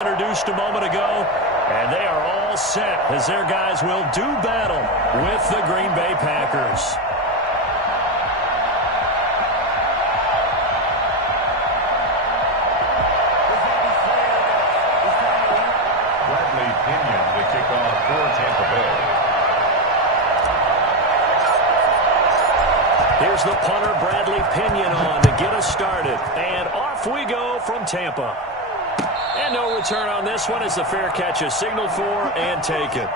Introduced a moment ago, and they are all set as their guys will do battle with the Green Bay Packers. Bradley Pinion to kick off for Tampa Bay. Here's the punter, Bradley Pinion, on to get us started. And off we go from Tampa. And no return on this one as the fair catch is signaled for and taken.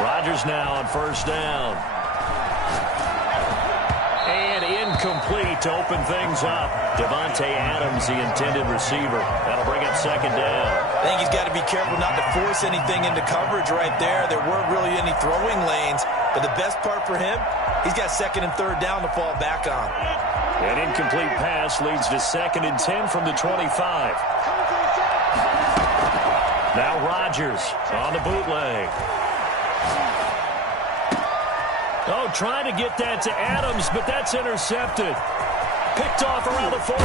Rodgers now on first down. And incomplete to open things up. Davante Adams, the intended receiver. That'll bring up second down. I think he's got to be careful not to force anything into coverage right there. There weren't really any throwing lanes. But the best part for him, he's got second and third down to fall back on. An incomplete pass leads to second and 10 from the 25. Now Rodgers on the bootleg. Oh, trying to get that to Adams, but that's intercepted. Picked off around the 41.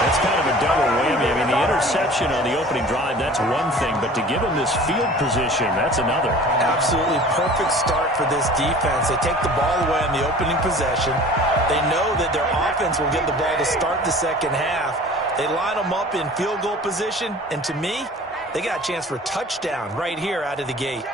That's kind of a double whammy. I mean, the interception on the opening drive, that's one thing, but to give him this field position, that's another. Absolutely perfect start for this defense. They take the ball away on the opening possession. They know that their offense will get the ball to start the second half. They line them up in field goal position, and to me, they got a chance for a touchdown right here out of the gate.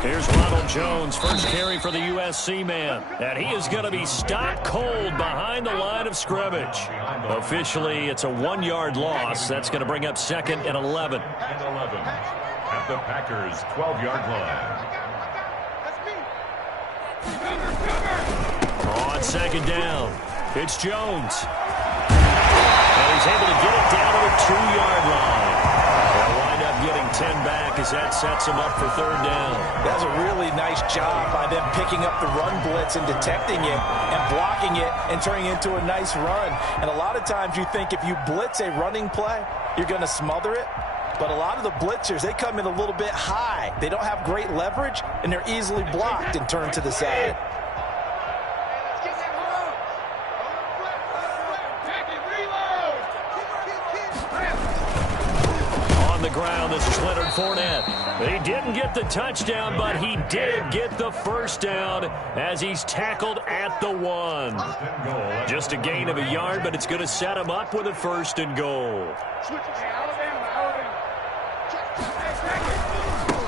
Here's Ronald Jones, first carry for the USC man. And he is going to be stopped cold behind the line of scrimmage. Officially, it's a 1-yard loss. That's going to bring up second and 11. And 11 at the Packers' 12-yard line. On second down, it's Jones. And he's able to get it down to the 2-yard line. They'll wind up getting 10 back as that sets him up for third down. That's a really nice job by them picking up the run blitz and detecting it and blocking it and turning it into a nice run. And a lot of times you think if you blitz a running play, you're going to smother it. But a lot of the blitzers, they come in a little bit high. They don't have great leverage, and they're easily blocked and turned to the side. Ground. This is Leonard Fournette. He didn't get the touchdown, but he did get the first down as he's tackled at the 1. Just a gain of a yard, but it's going to set him up with a first and goal.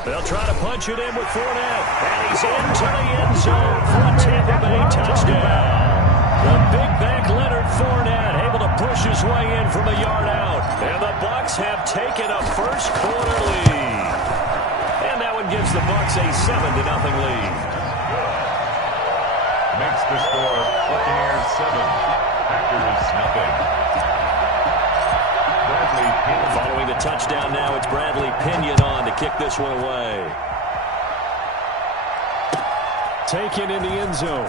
They'll try to punch it in with Fournette, and he's into the end zone for a Tampa Bay touchdown. The big back Leonard Fournette able to push his way in from a yard out. And the Bucs have taken a first quarter lead. And that one gives the Bucs a 7-0 lead. Makes the score Buccaneers 7, Packers nothing. Bradley Pinion. Following the touchdown now, it's Bradley Pinion on to kick this one away. Taken in the end zone.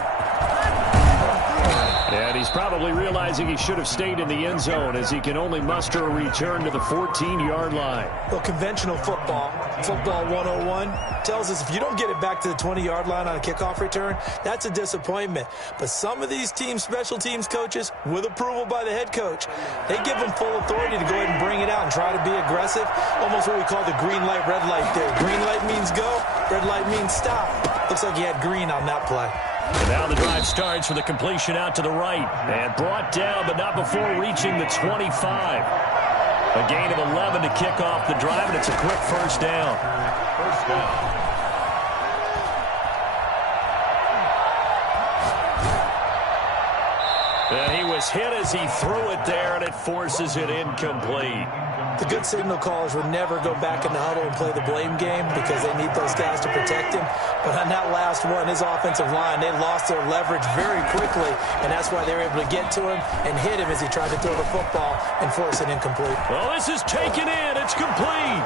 And he's probably realizing he should have stayed in the end zone as he can only muster a return to the 14-yard line. Well, conventional football 101, tells us if you don't get it back to the 20-yard line on a kickoff return, that's a disappointment. But some of these teams, special teams coaches, with approval by the head coach, they give them full authority to go ahead and bring it out and try to be aggressive. Almost what we call the green light, red light theory. Green light means go, red light means stop. Looks like he had green on that play. And now the drive starts with a completion out to the right. And brought down, but not before reaching the 25. A gain of 11 to kick off the drive, and it's a quick first down. First down. And he was hit as he threw it there, and it forces it incomplete. The good signal callers would never go back in the huddle and play the blame game because they need those guys to protect him. But on that last one, his offensive line, they lost their leverage very quickly, and that's why they were able to get to him and hit him as he tried to throw the football and force it incomplete. Well, this is taken in. It's complete.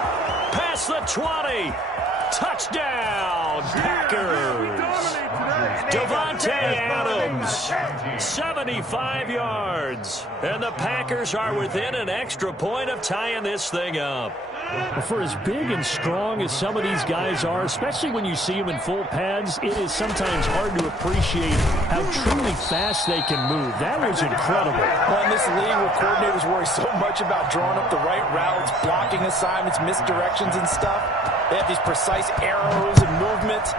Pass Past the 20. Touchdown, Packers. Davante Adams, 75 yards. And the Packers are within an extra point of tying this thing up. Well, for as big and strong as some of these guys are, especially when you see them in full pads, it is sometimes hard to appreciate how truly fast they can move. That was incredible. Well, in this league where coordinators worry so much about drawing up the right routes, blocking assignments, misdirections and stuff, they have these precise arrows and movements.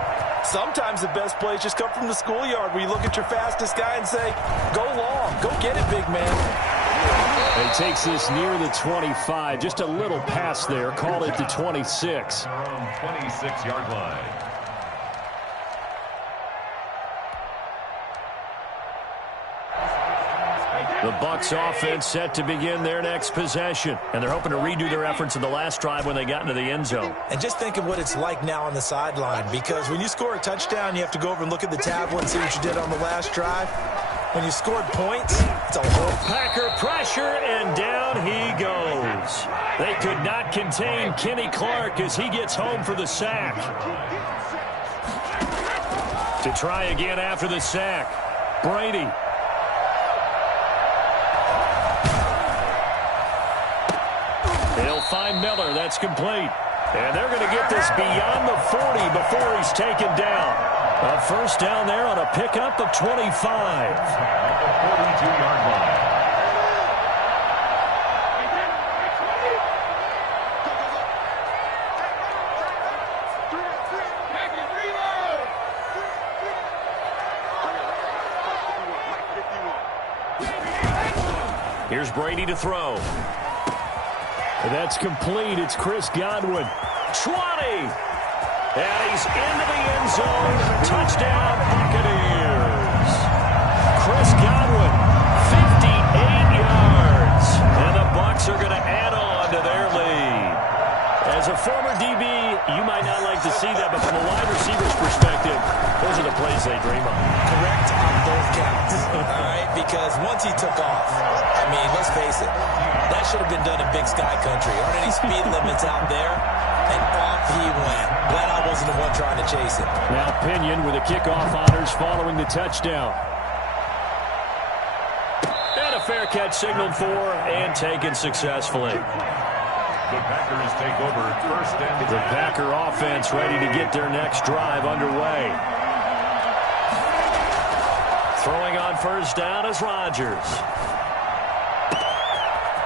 Sometimes the best plays just come from the schoolyard where you look at your fastest guy and say, go long, go get it, big man. He takes this near the 25, just a little pass there, call it the 26. Their own 26-yard line. The Bucs offense set to begin their next possession. And they're hoping to redo their efforts in the last drive when they got into the end zone. And just think of what it's like now on the sideline, because when you score a touchdown, you have to go over and look at the tablet and see what you did on the last drive. When you scored points, it's a whole Packer pressure, and down he goes. They could not contain Kenny Clark as he gets home for the sack. To try again after the sack, Brady. He'll find Miller. That's complete. And they're going to get this beyond the 40 before he's taken down. A first down there on a pickup of 25. At the 42-yard line. Here's Brady to throw. And that's complete. It's Chris Godwin. 20. And he's into the end zone. Touchdown, Buccaneers. Chris Godwin, 58 yards. And the Bucs are going to add on to their lead. As a former DB, you might not like to see that, but from a wide receiver's perspective, those are the plays they dream of. correct on both counts, all right? Because once he took off, I mean, let's face it, that should have been done in Big Sky Country. Aren't any speed limits out there? And off he went. Glad I wasn't the one trying to chase him. Now Pinion with the kickoff honors following the touchdown. And a fair catch signaled for and taken successfully. The Packers take over first and The Packer offense ready to get their next drive underway. Throwing on first down is Rodgers.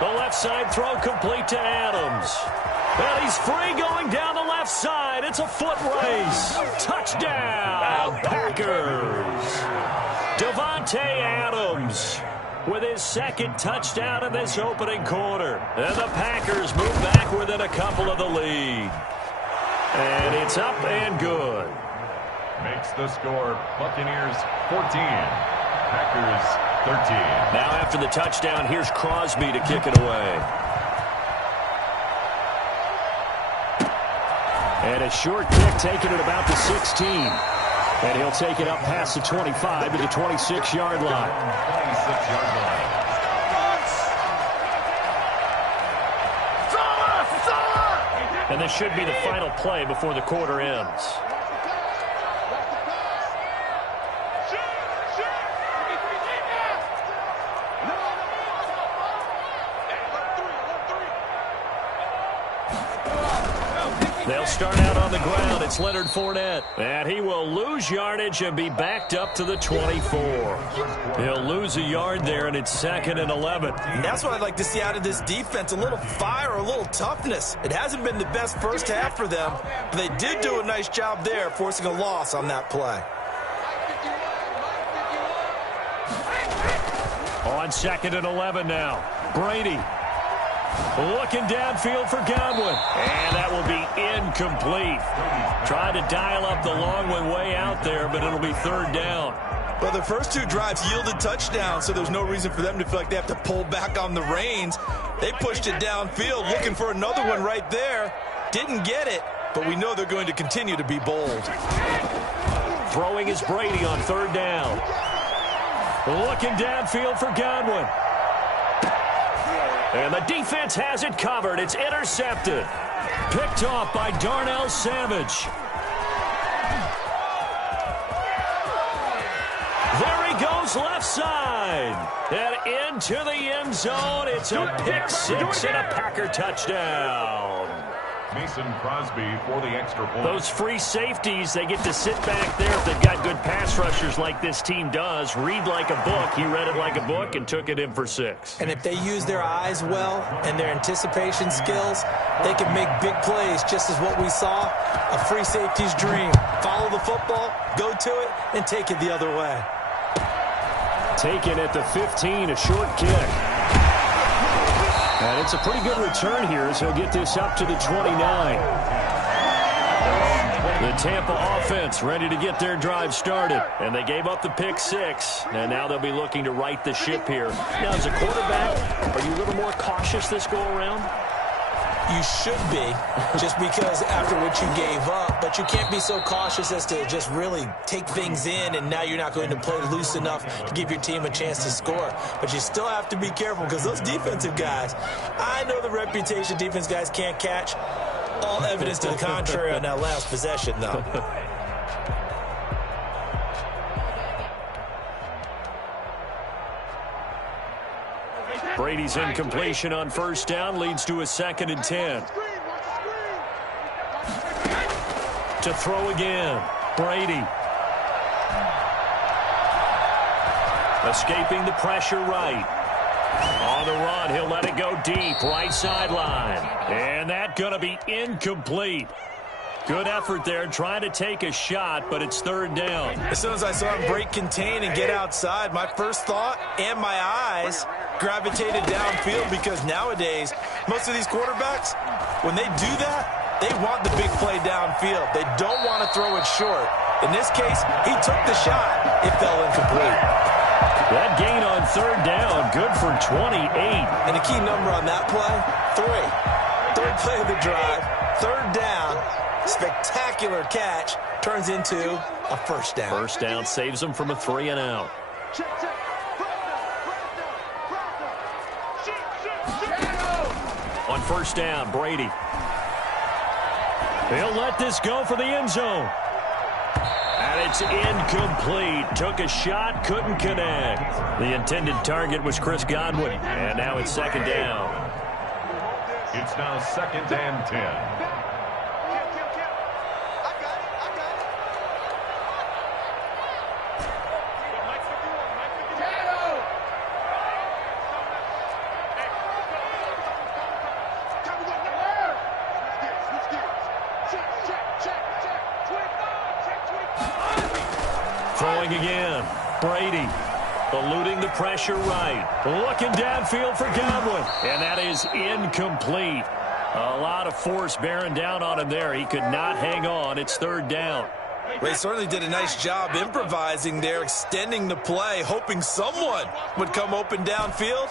The left side throw complete to Adams. And he's free going down the left side. It's a foot race. Touchdown, Packers. Davante Adams with his second touchdown in this opening quarter. And the Packers move back within a couple of the lead. And it's up and good. makes the score Buccaneers 14, Packers 13. Now after the touchdown, here's Crosby to kick it away. And a short kick taken at about the 16. And he'll take it up past the 25 to the 26-yard line. 26-yard line. And this should be the final play before the quarter ends. They'll start out on the ground. It's Leonard Fournette. And he will lose yardage and be backed up to the 24. He'll lose a yard there, and it's 2nd and 11. And that's what I'd like to see out of this defense, a little fire, a little toughness. It hasn't been the best first half for them, but they did do a nice job there, forcing a loss on that play. On 2nd and 11 now. Brady looking downfield for Godwin. And that will be incomplete. Trying to dial up the long one way out there, but it'll be 3rd down. Well, the first two drives yielded touchdowns, so there's no reason for them to feel like they have to pull back on the reins. They pushed it downfield, looking for another one right there. Didn't get it, but we know they're going to continue to be bold. Throwing is Brady on 3rd down. Looking downfield for Godwin. And the defense has it covered. It's intercepted. Picked off by Darnell Savage. There he goes left side. And into the end zone. It's a pick six and a Packer touchdown. Mason Crosby for the extra point. Those free safeties, they get to sit back there if they've got good pass rushers like this team does. Read like a book. He read it like a book and took it in for 6. And if they use their eyes well and their anticipation skills, they can make big plays, just as what we saw. A free safety's dream. Follow the football, go to it, and take it the other way. Taken at the 15, a short kick. And it's a pretty good return here as he'll get this up to the 29. The Tampa offense ready to get their drive started. And they gave up the pick 6. And now they'll be looking to right the ship here. Now, as a quarterback, are you a little more cautious this go-around? You should be, just because after what you gave up. But you can't be so cautious as to just really take things in, and now you're not going to play loose enough to give your team a chance to score. But you still have to be careful, because those defensive guys, I know the reputation defense guys can't catch. All evidence to the contrary on that last possession, though. Brady's incompletion on first down leads to a 2nd and 10. To throw again, Brady. Escaping the pressure right. On the run, he'll let it go deep, right sideline. And that's going to be incomplete. Good effort there, trying to take a shot, but it's 3rd down. As soon as I saw him break contain and get outside, my first thought and my eyes gravitated downfield, because nowadays, most of these quarterbacks, when they do that, they want the big play downfield. They don't want to throw it short. In this case, he took the shot. It fell incomplete. That gain on 3rd down, good for 28. And the key number on that play, 3. 3rd play of the drive, 3rd down, spectacular catch, turns into a first down. First down saves them from a 3 and out. On first down, Brady. He'll let this go for the end zone. And it's incomplete. Took a shot, couldn't connect. The intended target was Chris Godwin. And now it's 2nd down. It's now 2nd and 10. Throwing again. Brady eluding the pressure right. Looking downfield for Godwin. And that is incomplete. A lot of force bearing down on him there. He could not hang on. It's 3rd down. They certainly did a nice job improvising there, extending the play, hoping someone would come open downfield,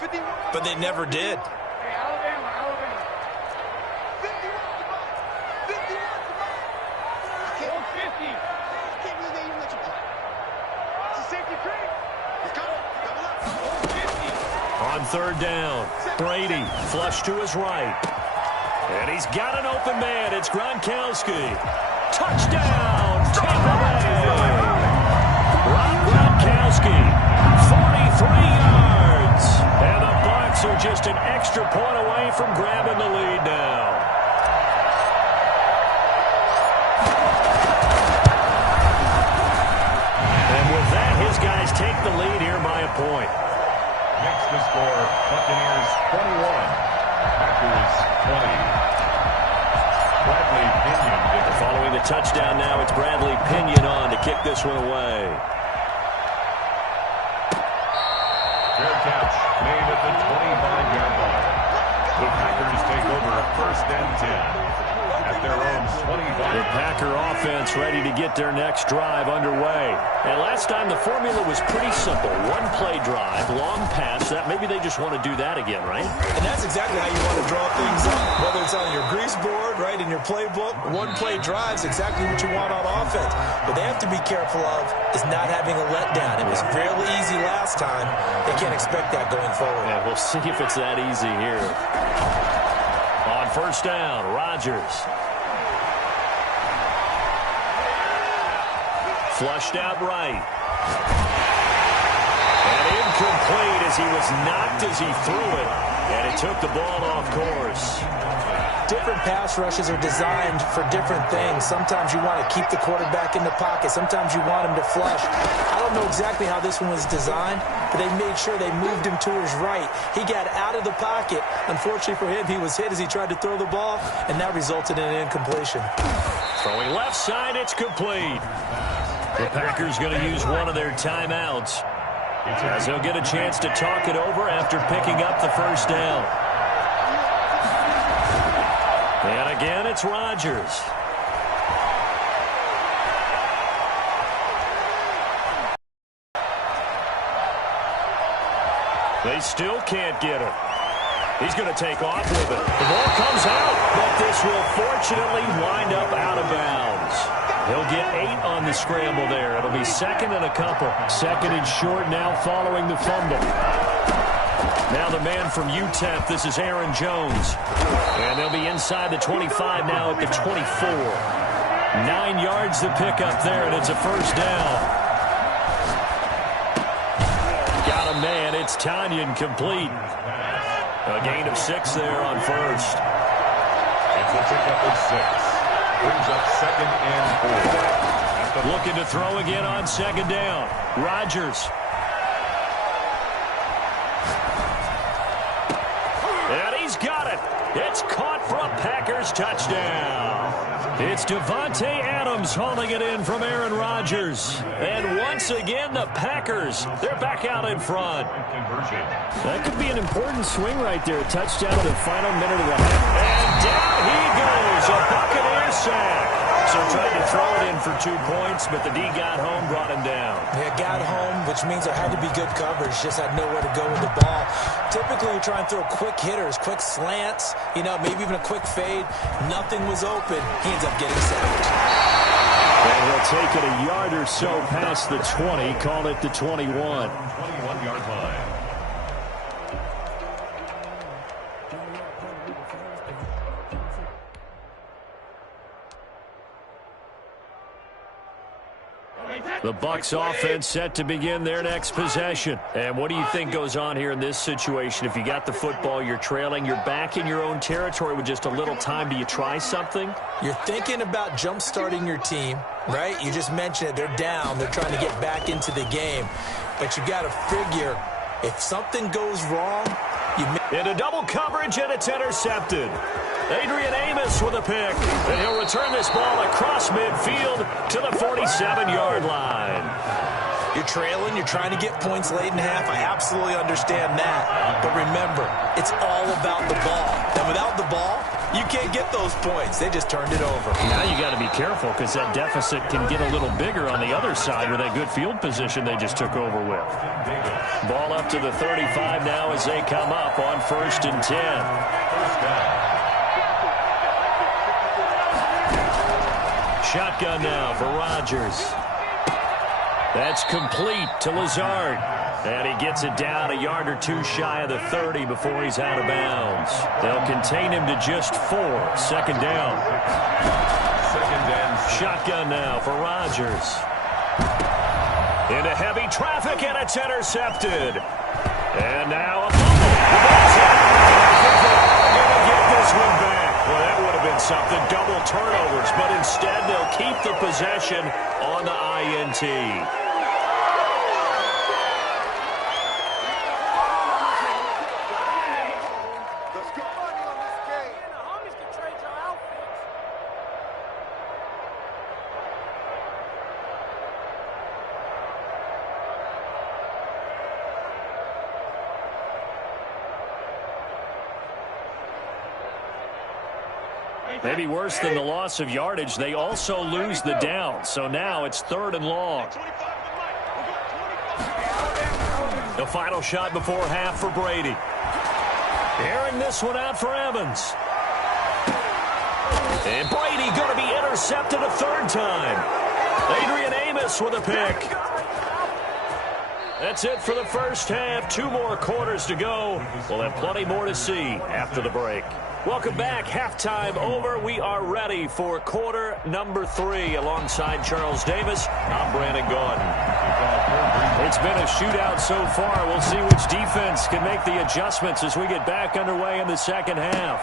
but they never did. On 3rd down, Brady flush to his right. And he's got an open man. It's Gronkowski. Touchdown, Tampa Bay. Rob Gronkowski, 43 yards. And the Bucs are just an extra point away from grabbing the lead now. And with that, his guys take the lead here by a point. Makes the score Buccaneers 21, Packers 20. Bradley Pinion. Following the touchdown now, it's Bradley Pinion on to kick this one away. Fair catch made at the 25-yard line. The Packers take over 1st and 10 at their own 25. The Packer offense ready to get their next drive underway. And last time the formula was pretty simple. 1-play drive, long pass. That maybe they just want to do that again, right? And that's exactly how you want to draw things up. Whether it's on your grease board, right, in your playbook, 1-play drive's exactly what you want on offense. What they have to be careful of is not having a letdown. It was fairly easy last time. They can't expect that going forward. Yeah, we'll see if it's that easy here. On first down. Rodgers. Flushed out right. And incomplete as he was knocked as he threw it. And it took the ball off course. Different pass rushes are designed for different things. Sometimes you want to keep the quarterback in the pocket. Sometimes you want him to flush. I don't know exactly how this one was designed, but they made sure they moved him to his right. He got out of the pocket. Unfortunately for him, he was hit as he tried to throw the ball, and that resulted in an incompletion. Throwing left side, it's complete. The Packers going to use one of their timeouts, as they'll get a chance to talk it over after picking up the first down. And again, it's Rodgers. They still can't get him. He's going to take off with it. The ball comes out, but this will fortunately wind up out of bounds. He'll get 8 on the scramble there. It'll be second and a couple. Second and short now following the fumble. Now the man from UTEP, this is Aaron Jones. And they'll be inside the 25 now at the 24. 9 yards to pick up there, and it's a first down. Got a man. It's Tanyan complete. A gain of 6 there on first. It's a pickup of 6. Brings up second and 4. Looking to throw again on second down. Rodgers. And he's got it. It's caught for a Packers touchdown. It's Davante Adams hauling it in from Aaron Rodgers. And once again, the Packers, they're back out in front. That could be an important swing right there. Touchdown in the final minute of the half. And down he goes. A Buccaneer sack. So tried to throw it in for 2 points, but the D got home, brought him down. Yeah, got home, which means there had to be good coverage. Just had nowhere to go with the ball. Typically, we try and throw quick hitters, quick slants, maybe even a quick fade. Nothing was open. He ends up getting sacked. And he'll take it a yard or so past the 20, call it the 21. 21-yard line. The Bucs offense set to begin their next possession. And what do you think goes on here in this situation? If you got the football, you're trailing, you're back in your own territory with just a little time. Do you try something? You're thinking about jump-starting your team, right? You just mentioned it. They're down. They're trying to get back into the game. But you got to figure, if something goes wrong, into double coverage, and it's intercepted. Adrian Amos with a pick, and he'll return this ball across midfield to the 47-yard line. You're trailing, you're trying to get points late in half. I absolutely understand that. But remember, it's all about the ball. And without the ball, you can't get those points. They just turned it over. Now you got to be careful because that deficit can get a little bigger on the other side with that good field position they just took over with. Ball up to the 35 now as they come up on 1st and 10. Shotgun now for Rodgers. That's complete to Lazard. And he gets it down a yard or 2 shy of the 30 before he's out of bounds. They'll contain him to just 4. Second down. Shotgun now for Rodgers. Into heavy traffic, and it's intercepted. And now a fumble. The ball's in. They're going to get this one back. Well, that would have been something. Double turnovers. But instead, they'll keep the possession on the INT. Maybe worse than the loss of yardage, they also lose the down. So now it's 3rd and long. The final shot before half for Brady. Airing this one out for Evans. And Brady going to be intercepted a 3rd time. Adrian Amos with a pick. That's it for the first half. 2 more quarters to go. We'll have plenty more to see after the break. Welcome back. Halftime over. We are ready for quarter number 3. Alongside Charles Davis, I'm Brandon Gaudin. It's been a shootout so far. We'll see which defense can make the adjustments as we get back underway in the second half.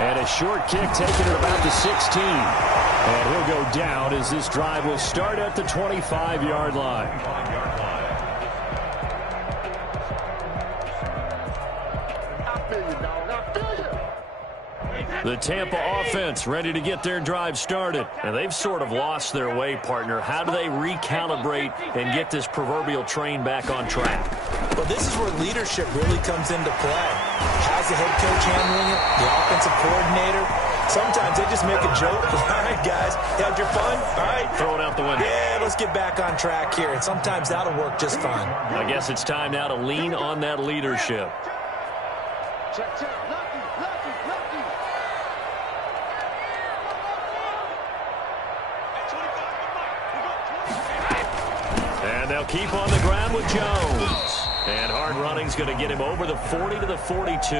And a short kick taken at about the 16. And he'll go down as this drive will start at the 25-yard line. The Tampa offense ready to get their drive started. And they've sort of lost their way, partner. How do they recalibrate and get this proverbial train back on track? Well, this is where leadership really comes into play. How's the head coach handling it? The offensive coordinator? Sometimes they just make a joke. All right, guys, you had your fun? All right. Throw it out the window. Yeah, let's get back on track here. And sometimes that'll work just fine. I guess it's time now to lean on that leadership. Check. And they'll keep on the ground with Jones. And hard running's going to get him over the 40 to the 42.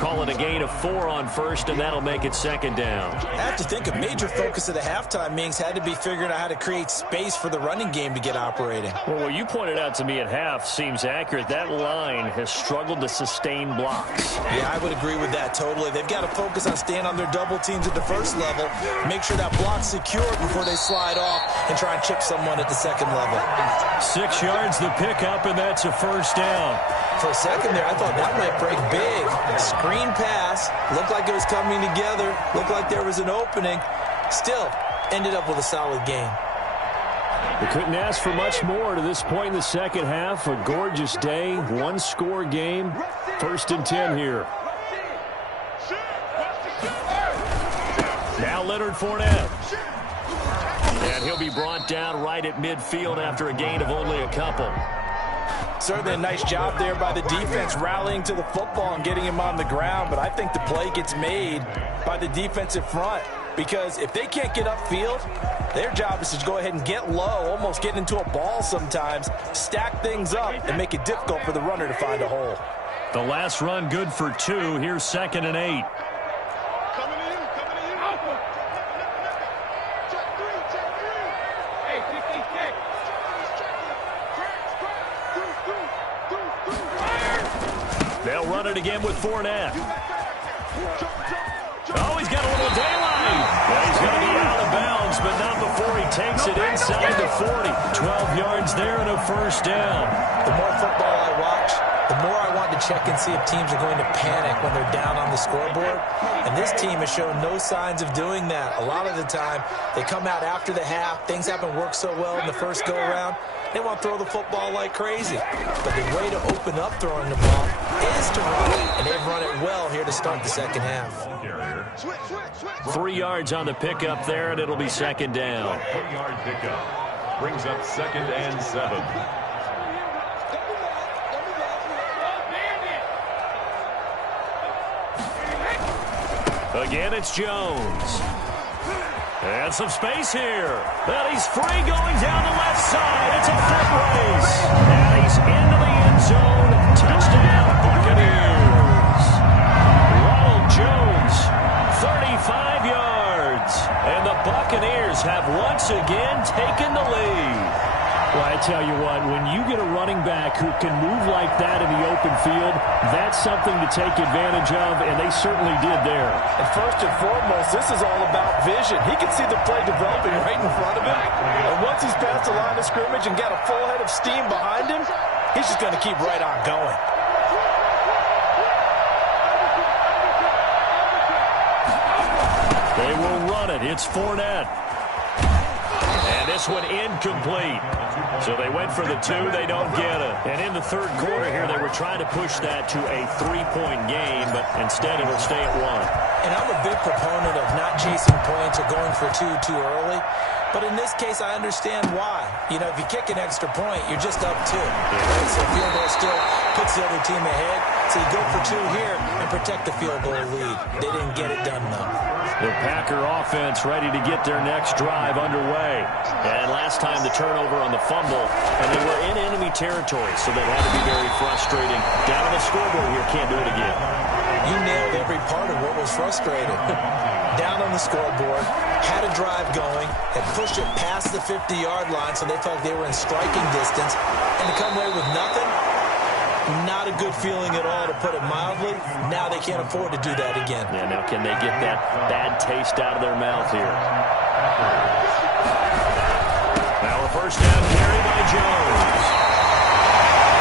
Call it a gain of 4 on first, and that'll make it second down. I have to think a major focus of the halftime meetings had to be figuring out how to create space for the running game to get operating. Well, what you pointed out to me at half seems accurate. That line has struggled to sustain blocks. Yeah, I would agree with that totally. They've got to focus on staying on their double teams at the first level, make sure that block's secured before they slide off and try and chip someone at the second level. 6 yards the pickup, and that's a first down. For a second there, I thought that might break big. Screen pass, looked like it was coming together, looked like there was an opening. Still, ended up with a solid game. We couldn't ask for much more to this point in the second half. A gorgeous day, one-score game. 1st and 10 here. Now Leonard Fournette. And he'll be brought down right at midfield after a gain of only a couple. Certainly a nice job there by the defense rallying to the football and getting him on the ground, but I think the play gets made by the defensive front because if they can't get upfield, their job is to go ahead and get low, almost get into a ball sometimes, stack things up, and make it difficult for the runner to find a hole. The last run good for 2. Here's 2nd and 8. They'll run it again with Fournette. Oh, he's got a little daylight. Well, he's going to be out of bounds, but not before he takes it inside the 40. 12 yards there and a first down. The more football I watch, the more I want to check and see if teams are going to panic when they're down on the scoreboard. And this team has shown no signs of doing that. A lot of the time, they come out after the half. Things haven't worked so well in the first go-around. They want to throw the football like crazy. But the way to open up throwing the ball is to run it. And they've run it well here to start the second half. 3 yards on the pickup there, and it'll be second down. 3-yard pickup brings up 2nd and 7. Again, it's Jones. And some space here. And he's free going down the left side. It's a foot race. And he's into the end zone. Touchdown, Buccaneers. Ronald Jones, 35 yards. And the Buccaneers have once again taken the lead. Well, I tell you what, when you get a running back who can move like that in the open field, that's something to take advantage of, and they certainly did there. And first and foremost, this is all about vision. He can see the play developing right in front of him. And once he's past the line of scrimmage and got a full head of steam behind him, he's just going to keep right on going. They will run it. It's Fournette. And this one incomplete. So they went for the 2. They don't get it. And in the third quarter here, they were trying to push that to a 3-point game, but instead it'll stay at 1. And I'm a big proponent of not chasing points or going for 2 too early. But in this case, I understand why. You know, if you kick an extra point, you're just up 2. Right? So field goal still puts the other team ahead. So you go for 2 here and protect the field goal lead. They didn't get it done, though. The Packer offense ready to get their next drive underway. And last time the turnover on the fumble, and they were in enemy territory, so that had to be very frustrating. Down on the scoreboard here, can't do it again. You nailed every part of what was frustrating. Down on the scoreboard, had a drive going, had pushed it past the 50-yard line so they felt like they were in striking distance, and to come away with nothing, not a good feeling at all, to put it mildly. Now they can't afford to do that again. Yeah, now can they get that bad taste out of their mouth here? Now a first down carry by Jones.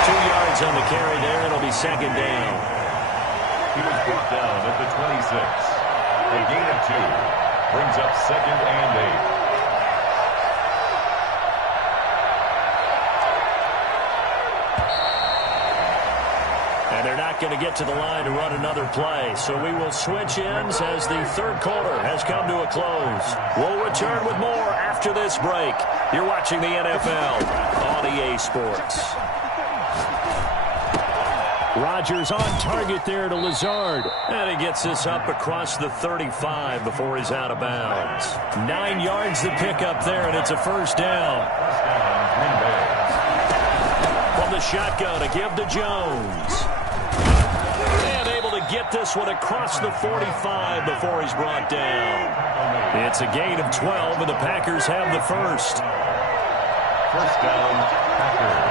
2 yards on the carry there. It'll be second down. He was brought down at the 26. A gain of 2 brings up 2nd and 8. And they're not going to get to the line to run another play. So we will switch ends as the third quarter has come to a close. We'll return with more after this break. You're watching the NFL on EA Sports. Rodgers on target there to Lazard. And he gets this up across the 35 before he's out of bounds. 9 yards to pick up there, and it's a first down. From the shotgun, a give to Jones. And able to get this one across the 45 before he's brought down. It's a gain of 12, and the Packers have the first. First down, Packers.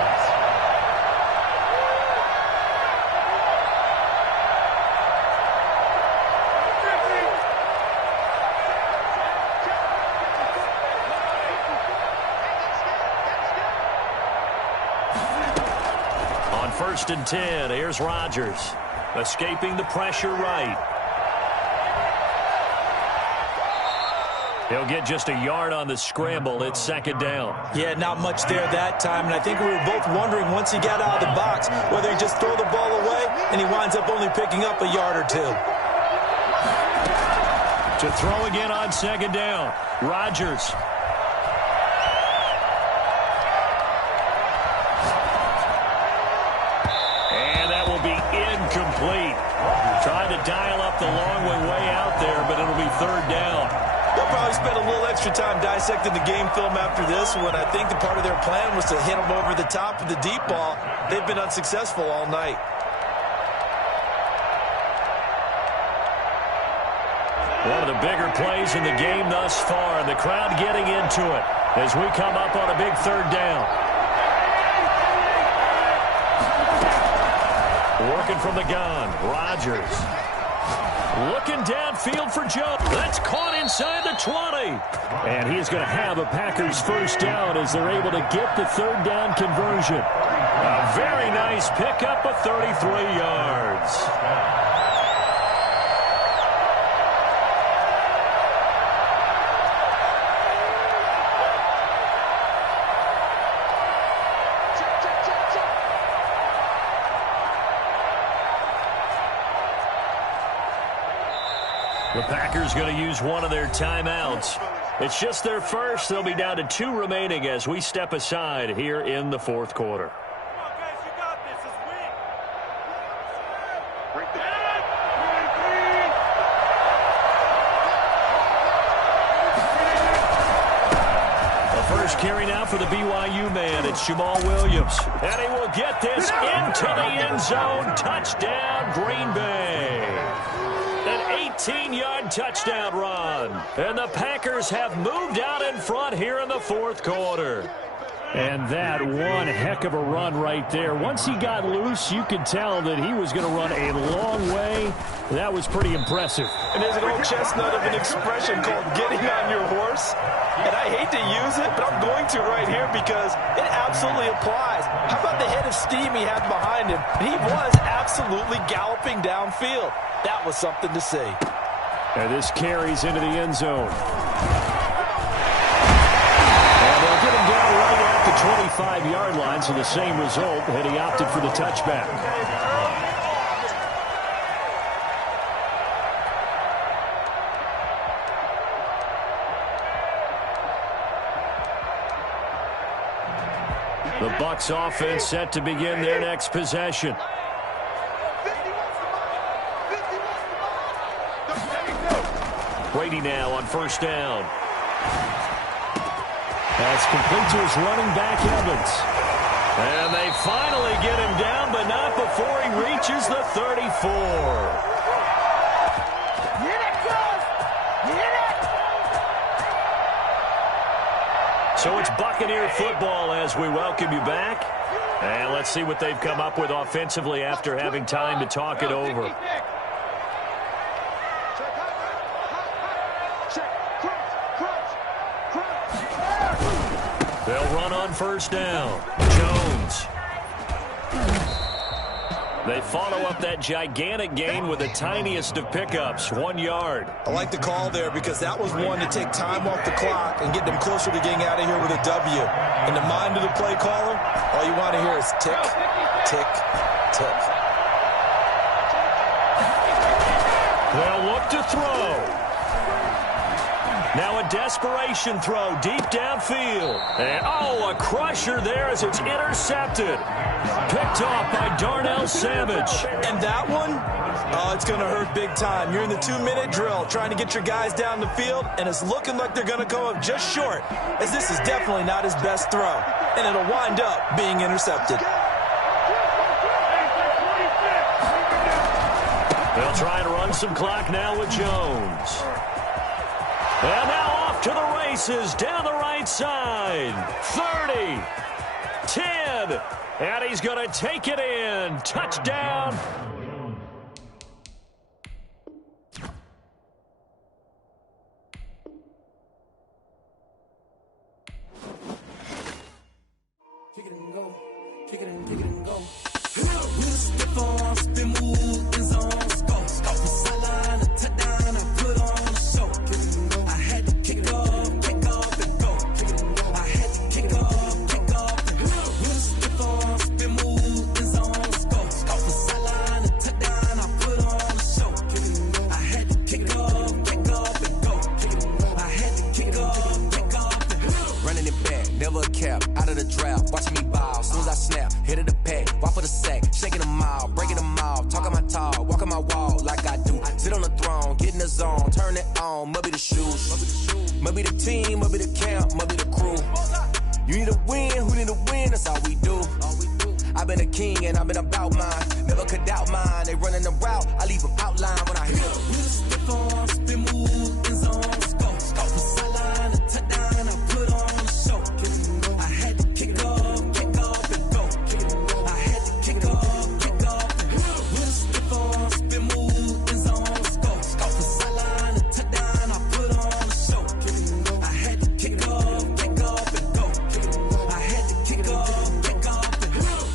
First and 10. Here's Rodgers. Escaping the pressure right. He'll get just a yard on the scramble. It's second down. Yeah, not much there that time. And I think we were both wondering once he got out of the box whether he'd just throw the ball away, and he winds up only picking up a yard or 2. To throw again on second down. Rodgers. Incomplete. Trying to dial up the long way out there, but it'll be third down. They'll probably spend a little extra time dissecting the game film after this one. I think the part of their plan was to hit them over the top of the deep ball. They've been unsuccessful all night. One of the bigger plays in the game thus far, and the crowd getting into it as we come up on a big third down. Working from the gun, Rodgers. Looking downfield for Jones. That's caught inside the 20. And he's going to have a Packers first down as they're able to get the third down conversion. A very nice pickup of 33 yards. The Packers going to use one of their timeouts. It's just their first. They'll be down to 2 remaining as we step aside here in the fourth quarter. The first carry now for the BYU man. It's Jamal Williams. And he will get this into the end zone. Touchdown, Green Bay. An 18-yard touchdown run. And the Packers have moved out in front here in the fourth quarter. And that one heck of a run right there. Once he got loose, you could tell that he was going to run a long way. That was pretty impressive. And there's an old chestnut of an expression called getting on your horse. And I hate to use it, but I'm going to right here because it absolutely applies. How about the head of steam he had behind him? He was absolutely galloping downfield. That was something to see. And this carries into the end zone. And they'll get him down right at the 25-yard line, so the same result, and he opted for the touchback. The Bucs offense set to begin their next possession. Brady now on first down. That's complete to his running back, Evans. And they finally get him down, but not before he reaches the 34. So it's Buccaneer football as we welcome you back. And let's see what they've come up with offensively after having time to talk it over. They'll run on first down. Jones. They follow up that gigantic gain with the tiniest of pickups, 1 yard. I like the call there because that was one to take time off the clock and get them closer to getting out of here with a W. In the mind of the play caller, all you want to hear is tick, tick, tick. They'll look to throw. Now a desperation throw deep downfield. And, a crusher there as it's intercepted. Picked off by Darnell Savage. And that one, it's going to hurt big time. You're in the 2-minute drill trying to get your guys down the field, and it's looking like they're going to come up just short, as this is definitely not his best throw. And it'll wind up being intercepted. They'll try to run some clock now with Jones. And now off to the races down the right side. 30, 10, and he's going to take it in. Touchdown. Kick it and go. Kick it and kick it and go. With a stiff arm, spin move, in zone, go. Scout the sideline, a touchdown, I put on a show. I had to kick off and go. I had to kick off and go. With a stiff arm, spin move, in zone, go. Scout the sideline, a touchdown, I put on a show. I had to kick off and go. I had to kick off and go. Running it back, never a cap, out of the draft, watching me ball. Soon as I snap, hit of the pack, walk for the sack, shaking them all, breaking them all, talking my talk, walking my wall like I do. Sit on the throne, get in the zone, turn it on, must be the shoes, must be the team, must be the camp, must be the crew. You need a win, who need a win, that's all we do. I've been a king and I've been about mine, never could doubt mine. They running the route, I leave them outline when I hit them. With a stiff arm, spin move, in zone, go. Scout the sideline, a touchdown, I put on a show. I had to kick off and go. I had to kick off and go. With a stiff arm, spin move, in zone, go. Scout the sideline, a touchdown, I put on a show. I had to kick off and go. I had to kick off and go.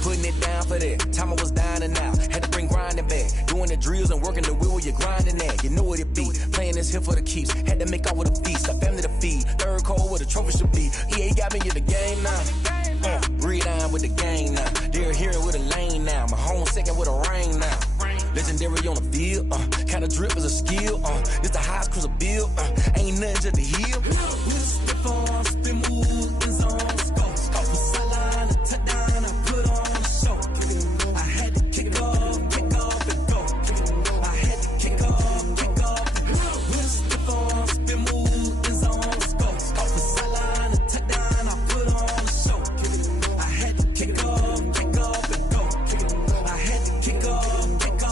Putting it down for that. Time I was down and out. Had to bring grinding back. Doing the drills and working the wheel where you're grinding at. You know what it be. Playing this here for the keeps. Had to make off with a feast. A family to feed. Third cold where the trophy should be. EA got me in the game now. Breathe on with the game now. They're here with a lane now. My home second with a rain now. Legendary on the field. Kind of drip is a skill. This the highest cruiser bill. Ain't nothing just to heal. With a stiff arm, spin move, in zone, go. Scout the sideline, a touchdown, I put on a show. I had to kick off and go. I had to kick off and go. With a stiff arm, spin move, in zone, go. Scout the sideline, a touchdown, I put on a show. I had to kick off and go. I had to kick off and go.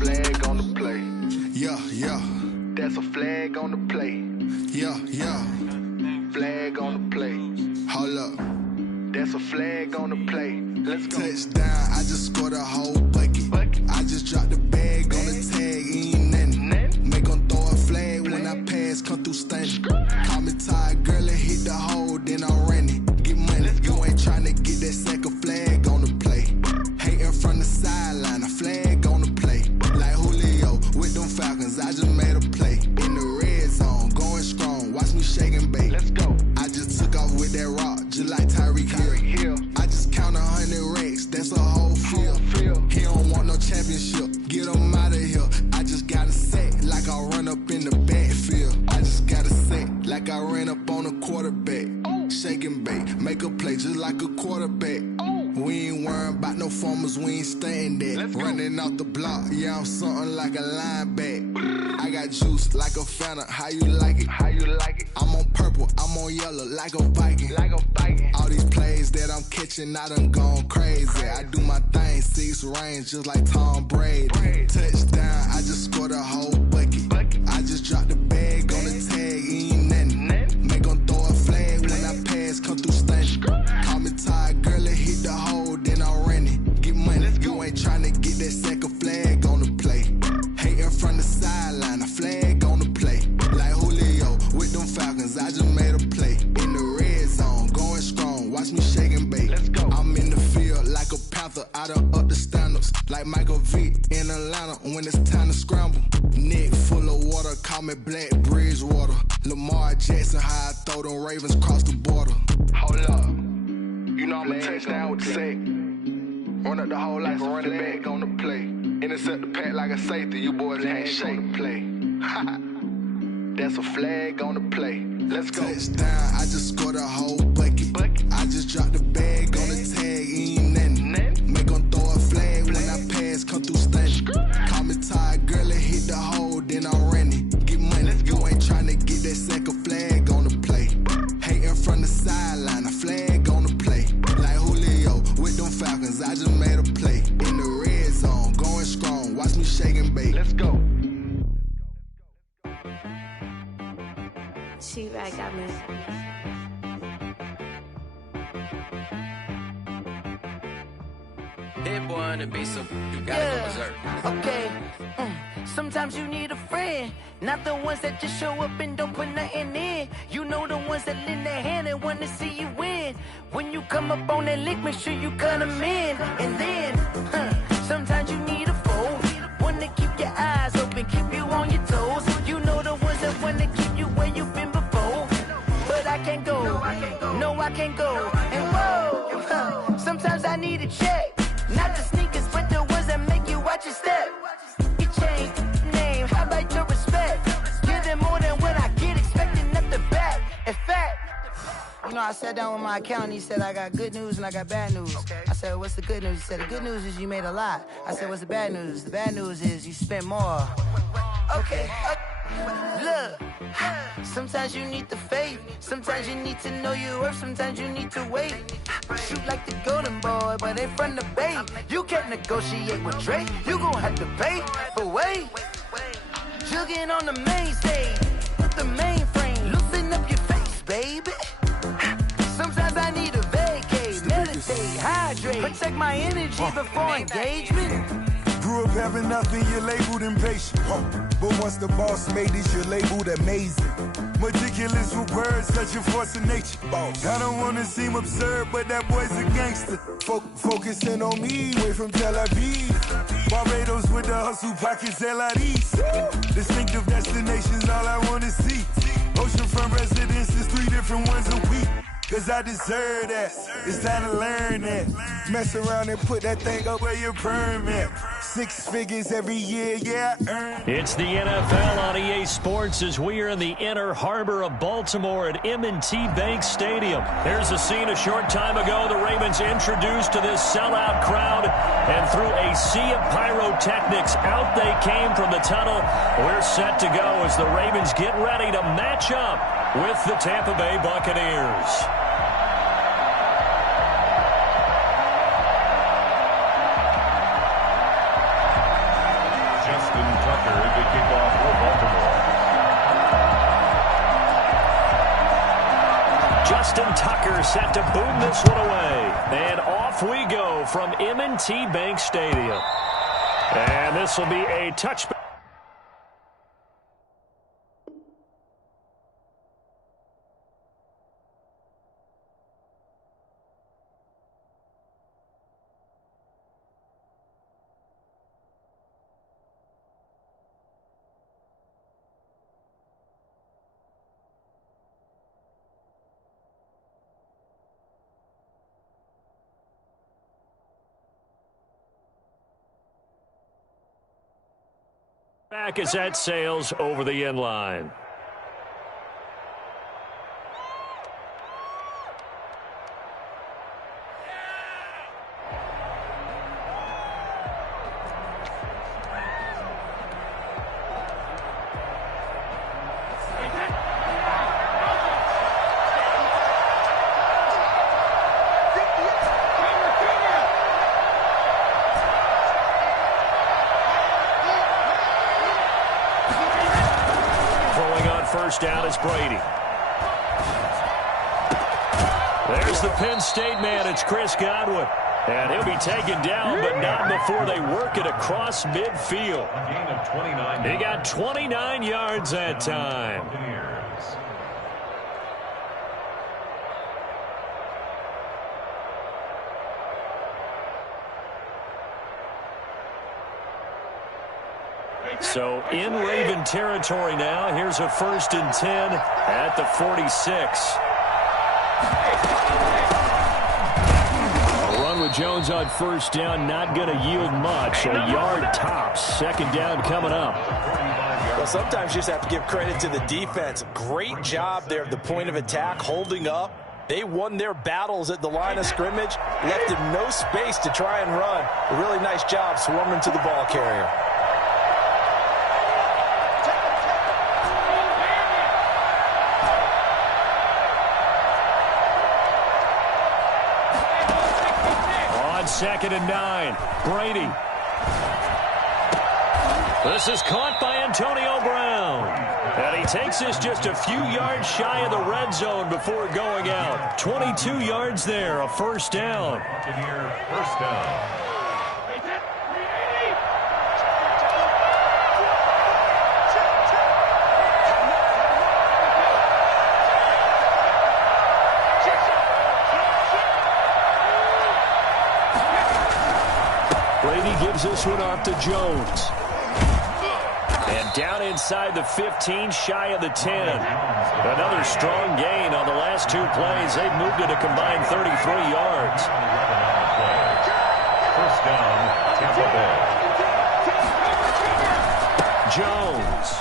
Flag on the play. Yeah. That's a flag on the play. Yeah. Flag on the play. Hold up. That's a flag on the play. Let's go. Touchdown, I just scored a whole bucket. I just dropped the bag on the tag, ain't nothing. Make them throw a flag when I pass, come through stunning. Call me tired, girl, and hit the hole, then I'm running. Get money, you ain't tryna get that second flag on the play. Hating from the sideline, a flag on the play. Like Julio with them Falcons, I just made a play. In the red zone, going strong, watch me shake and bake. Let's go. I just took off with that rock, just like Tyreek Hill. I just count 100 racks, that's a whole field. He don't performers, we ain't staying there. Running out the block, yeah, I'm something like a linebacker. I got juice like a Fanta, how you like it? How you like it? I'm on purple, I'm on yellow, like a Viking. Like a Viking. All these plays that I'm catching, I done gone crazy. I do my thing, 6 range, just like Tom Brady. Touchdown, I just scored a whole bucket. I just dropped the bag on the tag, ain't nothing. Make 'em throw a flag when I pass, come through stunning. Call me tired, girl, it hit the hole, then I ran it. Get money, you ain't tryna get that second flag on the play. Hating from the sideline, a flag on the play. Like Julio with them Falcons, I just made a play. In the red zone, going strong, watch me shake and bake. I'm in the field like a panther, I done up the standards. Like Michael Vick in Atlanta when it's time to scramble. Neck full of water, call me Black Bridgewater. Lamar Jackson, how I throw them Ravens cross the border. Hold up, you know I'm a touchdown with the sack. Run up the whole like a running back on the play. Intercept the pack like a safety, you boys can't shake the play. That's a flag on the play. Let's go. Touchdown, I just scored a whole bucket. I just dropped the bag on the tag, ain't nothing. Make 'em throw a flag when I pass, come through stunning. Call me tired, girl, it hit the hole, then I ran it. Get money, you ain't tryna get that second flag on the play. Hating from the sideline, a flag on the play. Like Julio with them Falcons, I just made a play. In the red zone, going strong, watch me shake and bake. Let's go. She-Rag got me. Hit boy on the beat, so you gotta go berserk. Okay. Sometimes you need a friend, not the ones that just show up and don't put nothing in. You know the ones that lend their hand and want to see you win. When you come up on that lick, make sure you cut them in. And then, sometimes you need a foe, one to keep your eyes open, keep you on your toes. You know the ones that want to keep you where you've been before. But I can't go, no I can't go. And whoa, sometimes I need a check. Not the sneakers, but the ones that make you watch your step. You change name, how about your respect? Give them more than what I get, expecting up the back. In fact, you know, I sat down with my accountant, he said, I got good news and I got bad news. I said, what's the good news? He said, the good news is you made a lot. I said, what's the bad news? The bad news is you spent more. Okay. Look, sometimes you need the faith, sometimes you need to know your worth, sometimes you need to wait. Shoot like the golden boy, but ain't from the bay. You can't negotiate with Drake, you gon' have to pay. But wait, jugging on the main stage, with the mainframe, loosen up your face, baby. Sometimes I need a vacate, meditate, hydrate, protect my energy before engagement. Grew up having nothing, you're labeled impatient. But once the boss made it, you're labeled amazing. Meticulous with words, such a force of nature. I don't wanna seem absurd, but that boy's a gangster. Focusing on me, way from Tel Aviv. Barbados with the hustle pockets, LIDs. Distinctive destinations, all I wanna see. Oceanfront residences, 3 different ones a week. Cause I deserve that, it's time to learn that. Mess around and put that thing up where your permit. 6 figures every year, yeah, I earn. It's the NFL on EA Sports as we are in the inner harbor of Baltimore at M&T Bank Stadium. There's a scene a short time ago the Ravens introduced to this sellout crowd, and through a sea of pyrotechnics, out they came from the tunnel. We're set to go as the Ravens get ready to match up with the Tampa Bay Buccaneers. Justin Tucker to kick off for Baltimore. Justin Tucker set to boom this one away. And off we go from M&T Bank Stadium. And this will be a touchback. Back as that sails over the end line. first down is Brady. There's the Penn State man. It's Chris Godwin. And he'll be taken down, but not before they work it across midfield. A gain of 29. He got 29 yards that time. So in Raven territory now. Here's a 1st and 10 at the 46. A run with Jones on first down, not going to yield much. A yard tops. 2nd down coming up. Well, sometimes you just have to give credit to the defense. Great job there at the point of attack, holding up. They won their battles at the line of scrimmage, left him no space to try and run. A really nice job swarming to the ball carrier. On 2nd and 9, Brady. This is caught by Antonio Brown. And he takes this just a few yards shy of the red zone before going out. 22 yards there, a 1st down. Buccaneer, 1st down. Brady gives this one off to Jones. And down inside the 15, shy of the 10. Another strong gain on the last 2 plays. They've moved it a combined 33 yards. 1st down, Tampa Bay. Jones.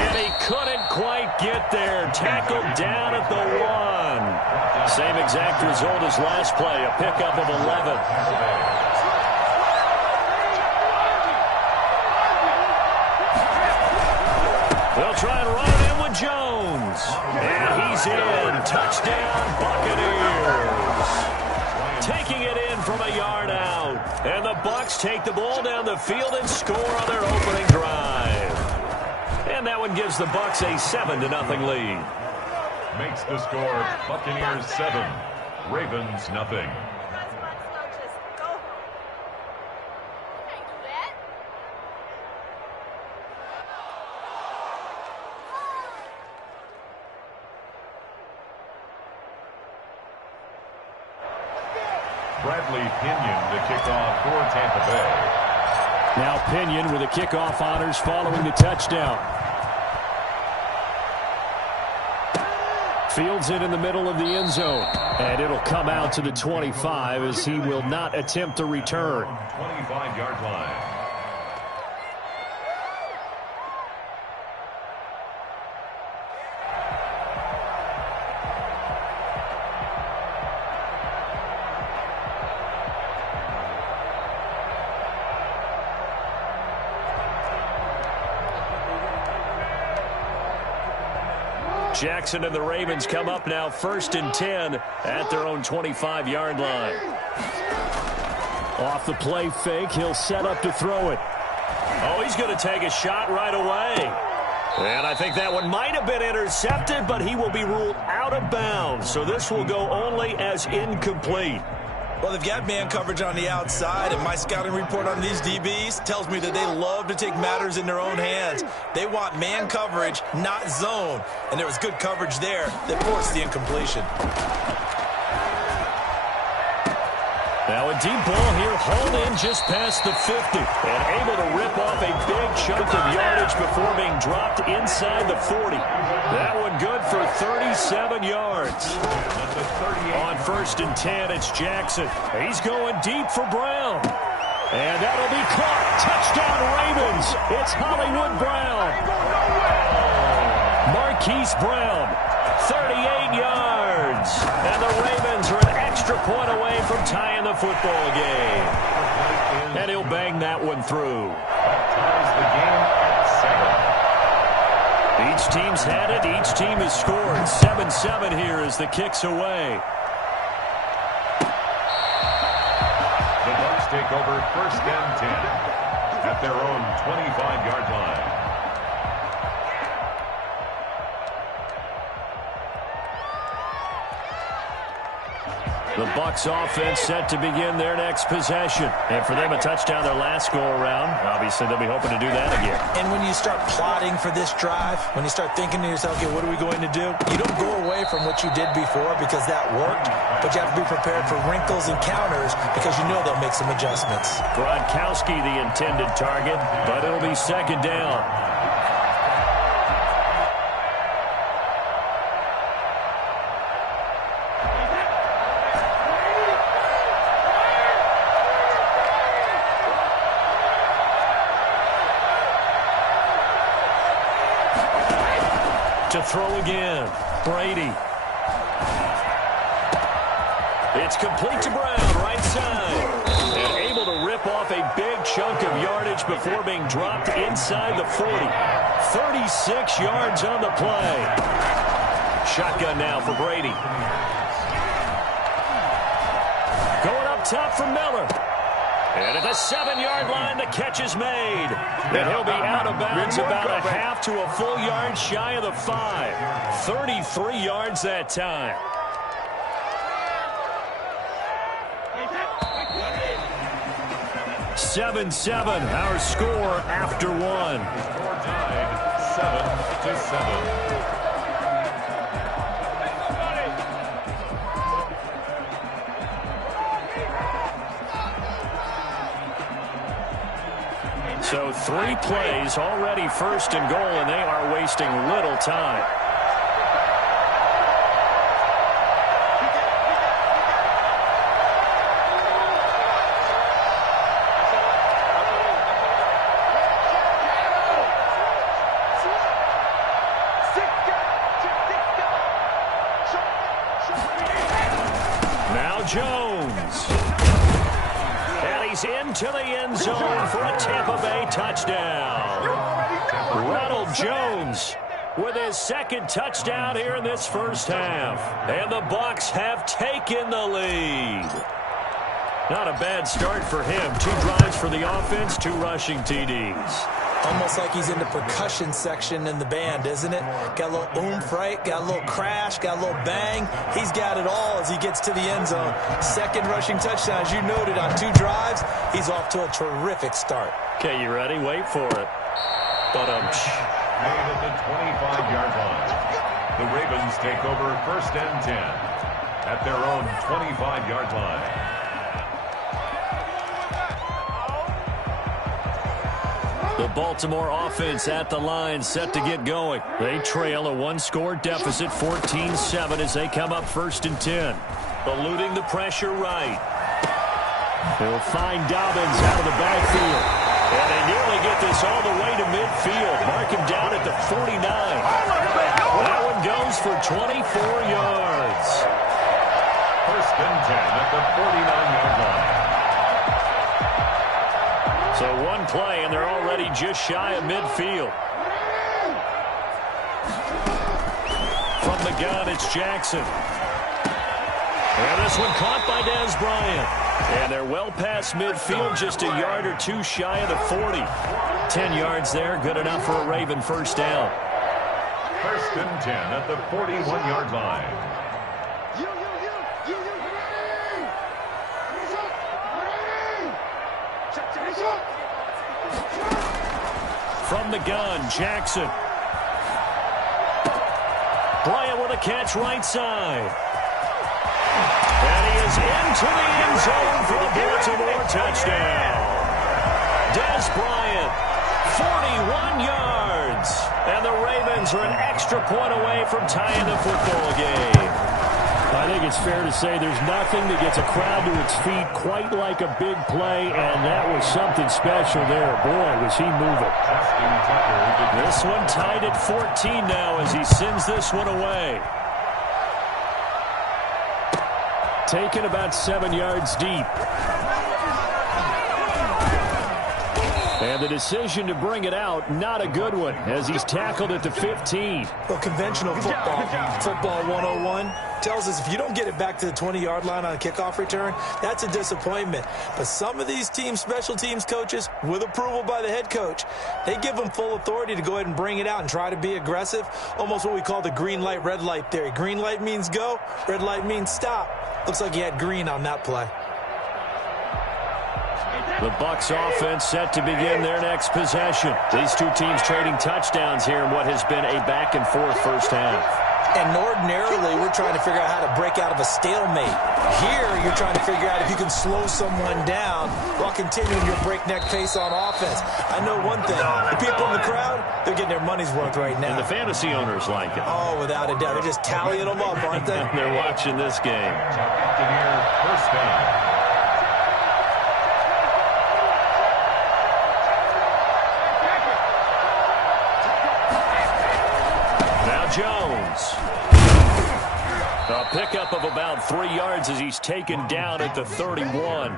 And he couldn't quite get there. Tackled down at the 1. Same exact result as last play, a pickup of 11. They'll try and run it in with Jones. And he's in. Touchdown, Buccaneers. Taking it in from a yard out. And the Bucs take the ball down the field and score on their opening drive. And that one gives the Bucs a 7-0 lead. Makes the score Buccaneers 7, Ravens nothing. Bradley Pinion the kickoff for Tampa Bay. Now Pinion with the kickoff honors following the touchdown. Fields it in the middle of the end zone. And it'll come out to the 25 as he will not attempt to return. 25-yard line. Jackson and the Ravens come up now 1st and 10 at their own 25-yard line. Off the play fake, he'll set up to throw it. Oh, he's going to take a shot right away. And I think that one might have been intercepted, but he will be ruled out of bounds. So this will go only as incomplete. Well, they've got man coverage on the outside, and my scouting report on these DBs tells me that they love to take matters in their own hands. They want man coverage, not zone. And there was good coverage there that forced the incompletion. Now a deep ball here, hauled in just past the 50. And able to rip off a big chunk of yardage before being dropped inside the 40. That one good for 37 yards. On 1st and 10, it's Jackson. He's going deep for Brown. And that'll be caught. Touchdown Ravens. It's Hollywood Brown. Marquise Brown, 38 yards. And the Ravens are an extra point away from tying the football game. And he'll bang that one through. Ties the game at 7. Each team's had it. Each team has scored. 7-7 here as the kick's away. The Bucs take over 1st and 10 at their own 25-yard line. The Bucs offense set to begin their next possession. And for them, a touchdown their last go-around. Obviously, they'll be hoping to do that again. And when you start plotting for this drive, when you start thinking to yourself, okay, what are we going to do? You don't go away from what you did before because that worked, but you have to be prepared for wrinkles and counters because you know they'll make some adjustments. Gronkowski, the intended target, but it'll be second down. To throw again, Brady. It's complete to Brown, right side. And able to rip off a big chunk of yardage before being dropped inside the 40. 36 yards on the play. Shotgun now for Brady. Going up top for Miller. And at the 7-yard line, the catch is made. And he'll be out of bounds about a half to a full yard shy of the 5. 33 yards that time. (7-7) our score after one. Score tied 7-7. So 3 plays already first and goal, and they are wasting little time. Now Jones. Into the end zone for a Tampa Bay touchdown. Ronald Jones with his second touchdown here in this first half. And the Bucs have taken the lead. Not a bad start for him. 2 drives for the offense, 2 rushing TDs. Almost like he's in the percussion section in the band, isn't it? Got a little oomph, right? Got a little crash, got a little bang. He's got it all as he gets to the end zone. Second rushing touchdown, as you noted, on 2 drives. He's off to a terrific start. Okay, you ready? Wait for it. But made at the 25-yard line. The Ravens take over first and 10 at their own 25-yard line. The Baltimore offense at the line, set to get going. They trail a 1-score deficit, 14-7, as they come up first and 10. Eluding the pressure right. They'll find Dobbins out of the backfield. And they nearly get this all the way to midfield. Mark him down at the 49. That one goes for 24 yards. First and 10 at the 49-yard line. So 1 play, and they're already just shy of midfield. From the gun, it's Jackson. And this one caught by Dez Bryant. And they're well past midfield, just a yard or 2 shy of the 40. 10 yards there, good enough for a Raven first down. First and 10 at the 41-yard line. From the gun, Jackson. Bryant with a catch right side. And he is into the end zone for a Baltimore touchdown. Dez Bryant, 41 yards. And the Ravens are an extra point away from tying the football game. I think it's fair to say there's nothing that gets a crowd to its feet quite like a big play, and that was something special there. Boy, was he moving. This one tied at 14 now as he sends this one away. Taken about 7 yards deep. And the decision to bring it out, not a good one, as he's tackled at the 15. Well, conventional football 101 tells us if you don't get it back to the 20-yard line on a kickoff return, that's a disappointment. But some of these special teams coaches, with approval by the head coach, they give them full authority to go ahead and bring it out and try to be aggressive, almost what we call the green light, red light theory. Green light means go, red light means stop. Looks like he had green on that play. The Bucs offense set to begin their next possession. These two teams trading touchdowns here in what has been a back-and-forth first half. And ordinarily, we're trying to figure out how to break out of a stalemate. Here, you're trying to figure out if you can slow someone down while continuing your breakneck pace on offense. I know one thing. The people in the crowd, they're getting their money's worth right now. And the fantasy owners like it. Oh, without a doubt. They're just tallying them up, aren't they? They're watching this game. Buccaneer first down. Jones. A pickup of about 3 yards as he's taken down at the 31.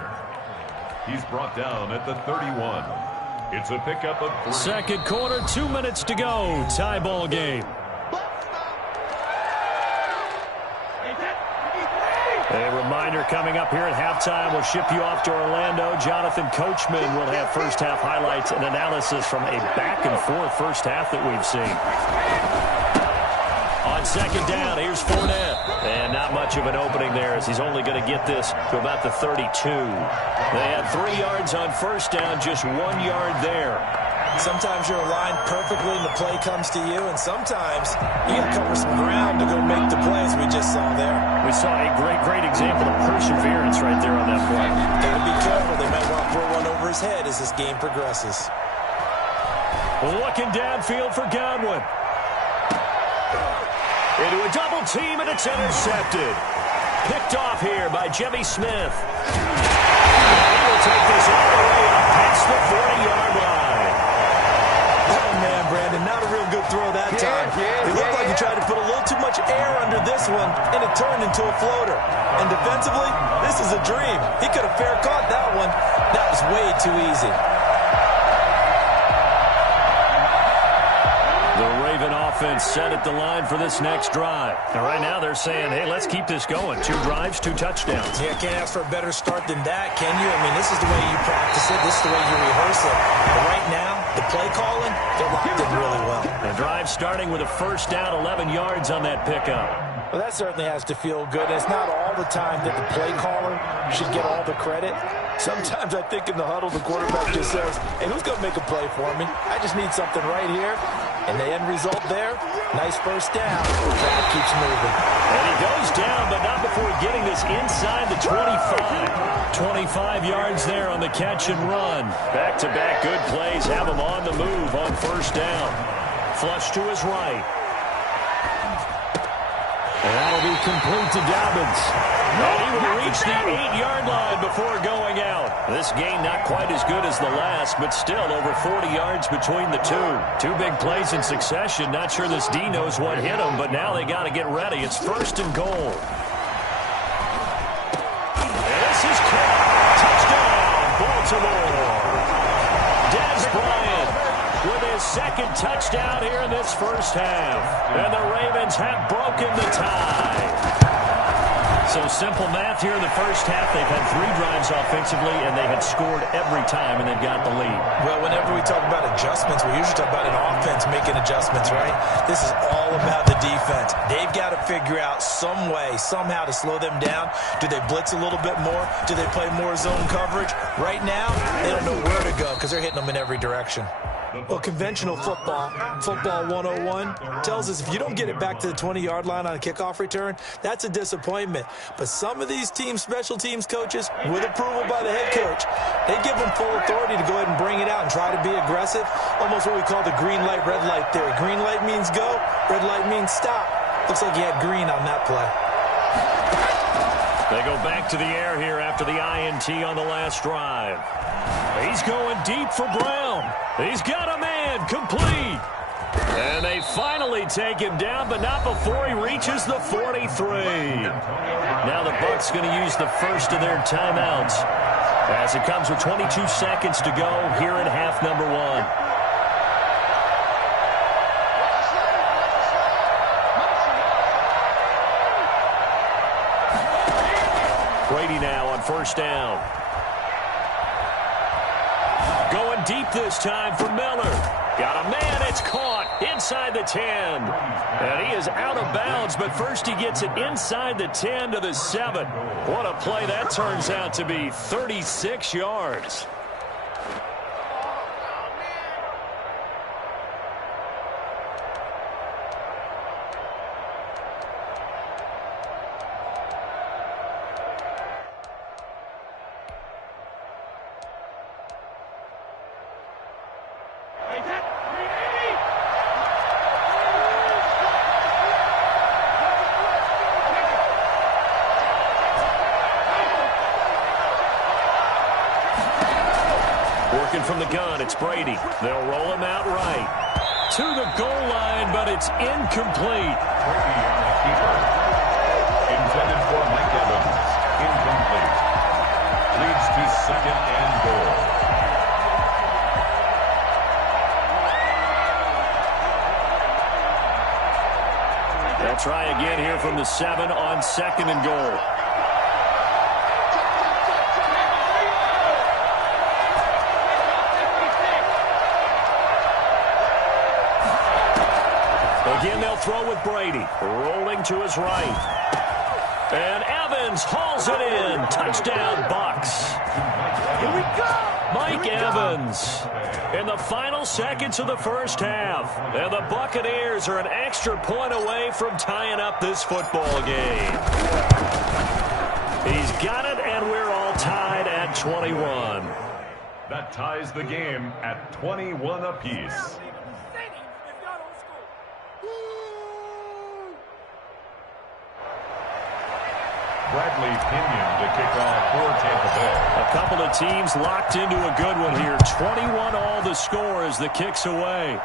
He's brought down at the 31. It's a pickup of 3. Second quarter, 2 minutes to go. Tie ball game. A reminder coming up here at halftime. We'll ship you off to Orlando. Jonathan Coachman will have first half highlights and analysis from a back-and-forth first half that we've seen. On second down, here's Fournette. And not much of an opening there as he's only going to get this to about the 32. They had 3 yards on first down, just 1 yard there. Sometimes you're aligned perfectly and the play comes to you, and sometimes you got to cover some ground to go make the plays we just saw there. We saw a great example of perseverance right there on that play. Got to be careful. They might want to throw one over his head as this game progresses. Looking downfield for Godwin. Into a double team, and it's intercepted. Picked off here by Jimmy Smith. He will take this all the way up past the 40-yard line. Oh, man, Brandon, not a real good throw that time. It looked like he tried to put a little too much air under this one, and it turned into a floater. And defensively, this is a dream. He could have fair caught that one. That was way too easy. The Raven offense set at the line for this next drive. And right now they're saying, hey, let's keep this going. 2 drives, 2 touchdowns. Yeah, can't ask for a better start than that, can you? I mean, this is the way you practice it. This is the way you rehearse it. But right now, the play calling, they're locked in really well. The drive starting with a first down, 11 yards on that pickup. Well, that certainly has to feel good. It's not all the time that the play caller should get all the credit. Sometimes I think in the huddle, the quarterback just says, hey, who's going to make a play for me? I just need something right here. And the end result there, nice first down. Crowd keeps moving. And he goes down, but not before getting this inside the 25. 25 yards there on the catch and run. Back-to-back good plays have him on the move on first down. Flush to his right. And that'll be complete to Dobbins. And he will reach the 8-yard line before going out. This game not quite as good as the last, but still over 40 yards between the two. 2 big plays in succession. Not sure this D knows what hit him, but now they got to get ready. It's first and goal. And this is caught. Touchdown, Baltimore. Dez Bryant with his second touchdown here in this first half. And the Ravens have broken the tie. So simple math here in the first half. They've had 3 drives offensively, and they had scored every time, and they've got the lead. Well, whenever we talk about adjustments, we usually talk about an offense making adjustments, right? This is all about the defense. They've got to figure out some way, somehow to slow them down. Do they blitz a little bit more? Do they play more zone coverage? Right now, they don't know where to go because they're hitting them in every direction. Well, conventional football 101, tells us if you don't get it back to the 20-yard line on a kickoff return, that's a disappointment. But some of these special teams coaches, with approval by the head coach, they give them full authority to go ahead and bring it out and try to be aggressive. Almost what we call the green light, red light theory. Green light means go, red light means stop. Looks like he had green on that play. They go back to the air here after the INT on the last drive. He's going deep for Brown. He's got a man, complete. And they finally take him down, but not before he reaches the 43. Now the Bucs going to use the first of their timeouts as it comes with 22 seconds to go here in half number 1. Brady now on first down. Going deep this time for Miller. Got a man. It's caught inside the 10. And he is out of bounds, but first he gets it inside the 10 to the 7. What a play that turns out to be. 36 yards. Working from the gun, it's Brady. They'll roll him out right. To the goal line, but it's incomplete. Brady on the keeper. Intended for Mike Evans. Incomplete. Leads to second and goal. They'll try again here from the 7 on second and goal. Again, they'll throw with Brady. Rolling to his right. And Evans hauls it in. Touchdown, Bucs. Here we go. Mike Evans in the final seconds of the first half. And the Buccaneers are an extra point away from tying up this football game. He's got it, and we're all tied at 21. That ties the game at 21 apiece. Bradley Pinion to kick off for Tampa Bay. A couple of teams locked into a good one here. 21 all the score as the kick's away.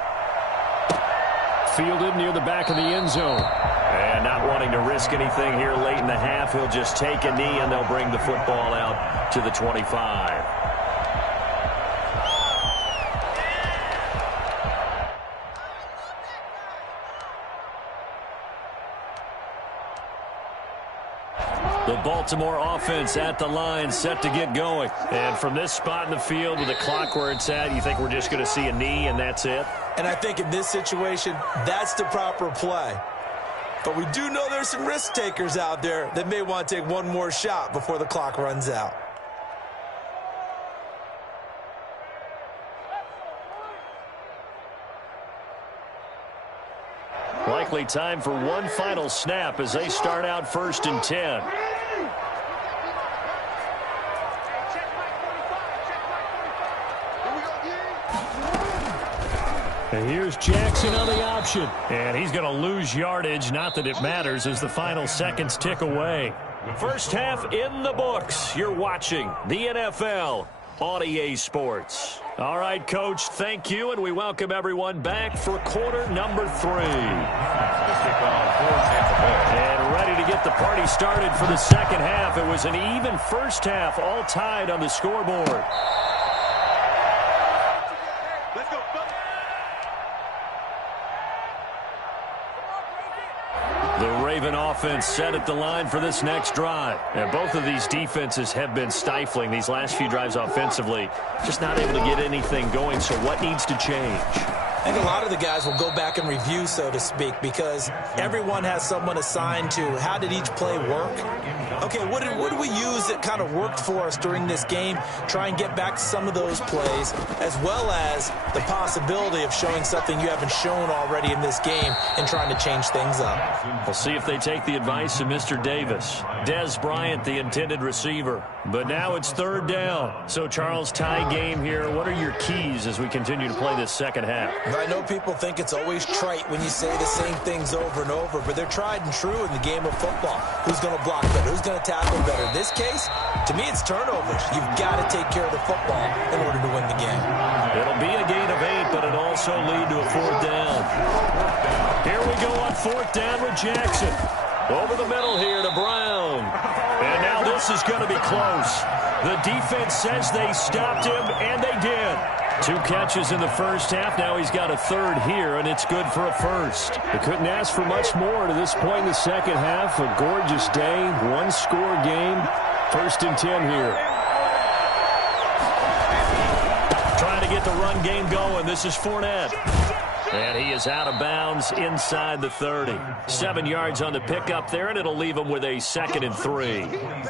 Fielded near the back of the end zone. And not wanting to risk anything here late in the half, he'll just take a knee and they'll bring the football out to the 25. The Baltimore offense at the line, set to get going. And from this spot in the field with the clock where it's at, you think we're just going to see a knee and that's it? And I think in this situation, that's the proper play. But we do know there's some risk takers out there that may want to take one more shot before the clock runs out. Likely time for one final snap as they start out 1st and 10. And here's Jackson on the option. And he's going to lose yardage. Not that it matters as the final seconds tick away. First half in the books. You're watching the NFL on EA Sports. All right, Coach, thank you, and we welcome everyone back for quarter number 3. And ready to get the party started for the second half. It was an even first half, all tied on the scoreboard. The Raven offense set at the line for this next drive. And both of these defenses have been stifling these last few drives offensively. Just not able to get anything going, so what needs to change? I think a lot of the guys will go back and review, so to speak, because everyone has someone assigned to how did each play work. Okay, what did we use that kind of worked for us during this game? Try and get back to some of those plays, as well as the possibility of showing something you haven't shown already in this game and trying to change things up. We'll see if they take the advice of Mr. Davis. Dez Bryant, the intended receiver. But now it's 3rd down. So, Charles, tie game here. What are your keys as we continue to play this second half? I know people think it's always trite when you say the same things over and over, but they're tried and true in the game of football. Who's going to block better? Who's going to tackle better? In this case, to me, it's turnovers. You've got to take care of the football in order to win the game. It'll be a gain of 8, but it'll also lead to a 4th down. Here we go on 4th down with Jackson. Over the middle here to Brown. And now this is going to be close. The defense says they stopped him, and they did. 2 catches in the first half. Now he's got a 3rd here, and it's good for a 1st. They couldn't ask for much more to this point in the second half. A gorgeous day, 1-score game. 1st and 10 here. Trying to get the run game going. This is Fournette. And he is out of bounds inside the 30. 7 yards on the pickup there, and it'll leave him with a 2nd and 3.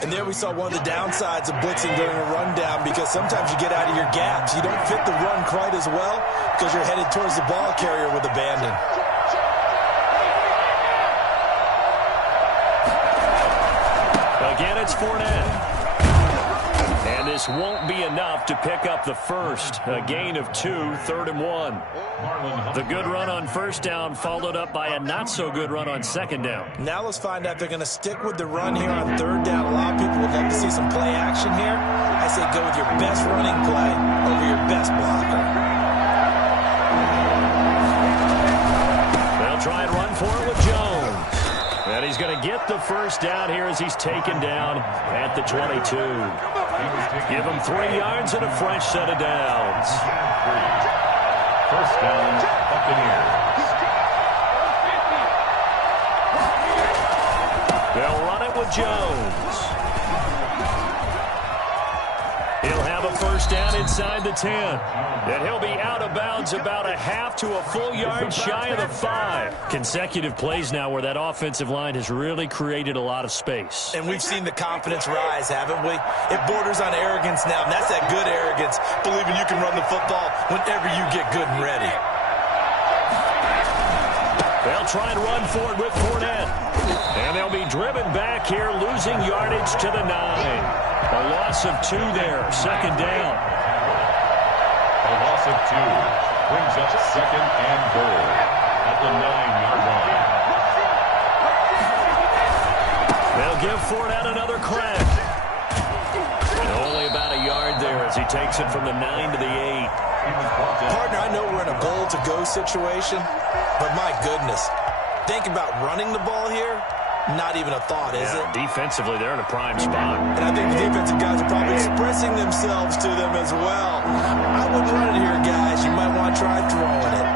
And there we saw one of the downsides of blitzing during a rundown, because sometimes you get out of your gaps. You don't fit the run quite as well because you're headed towards the ball carrier with abandon. Again, it's Fournette. And this won't be enough to pick up the first. A gain of 2, 3rd and 1. The good run on first down followed up by a not-so-good run on second down. Now let's find out if they're going to stick with the run here on 3rd down. A lot of people would love to see some play action here. I say go with your best running play over your best blocker. They'll try and run for it with Jones. And he's going to get the first down here as he's taken down at the 22. Give him 3 yards and a fresh set of downs. First down, Buccaneers. They'll run it with Jones. He'll have a first down inside the 10. And he'll be out of bounds about a half to a full yard shy of the 5. Consecutive plays now where that offensive line has really created a lot of space. And we've seen the confidence rise, haven't we? It borders on arrogance now, and that's that good arrogance, believing you can run the football whenever you get good and ready. They'll try and run forward with Fournette. And they'll be driven back here, losing yardage to the 9. A loss of 2 there, 2nd down. A loss of 2 brings up 2nd and goal at the 9-yard line. They'll give Fournette another crack. And only about a yard there as he takes it from the 9 to the 8. Partner, I know we're in a goal-to-go situation, but my goodness, think about running the ball here. Not even a thought, is it? Defensively, they're in a prime spot. And I think the defensive guys are probably expressing themselves to them as well. I wouldn't run it here, guys. You might want to try throwing it.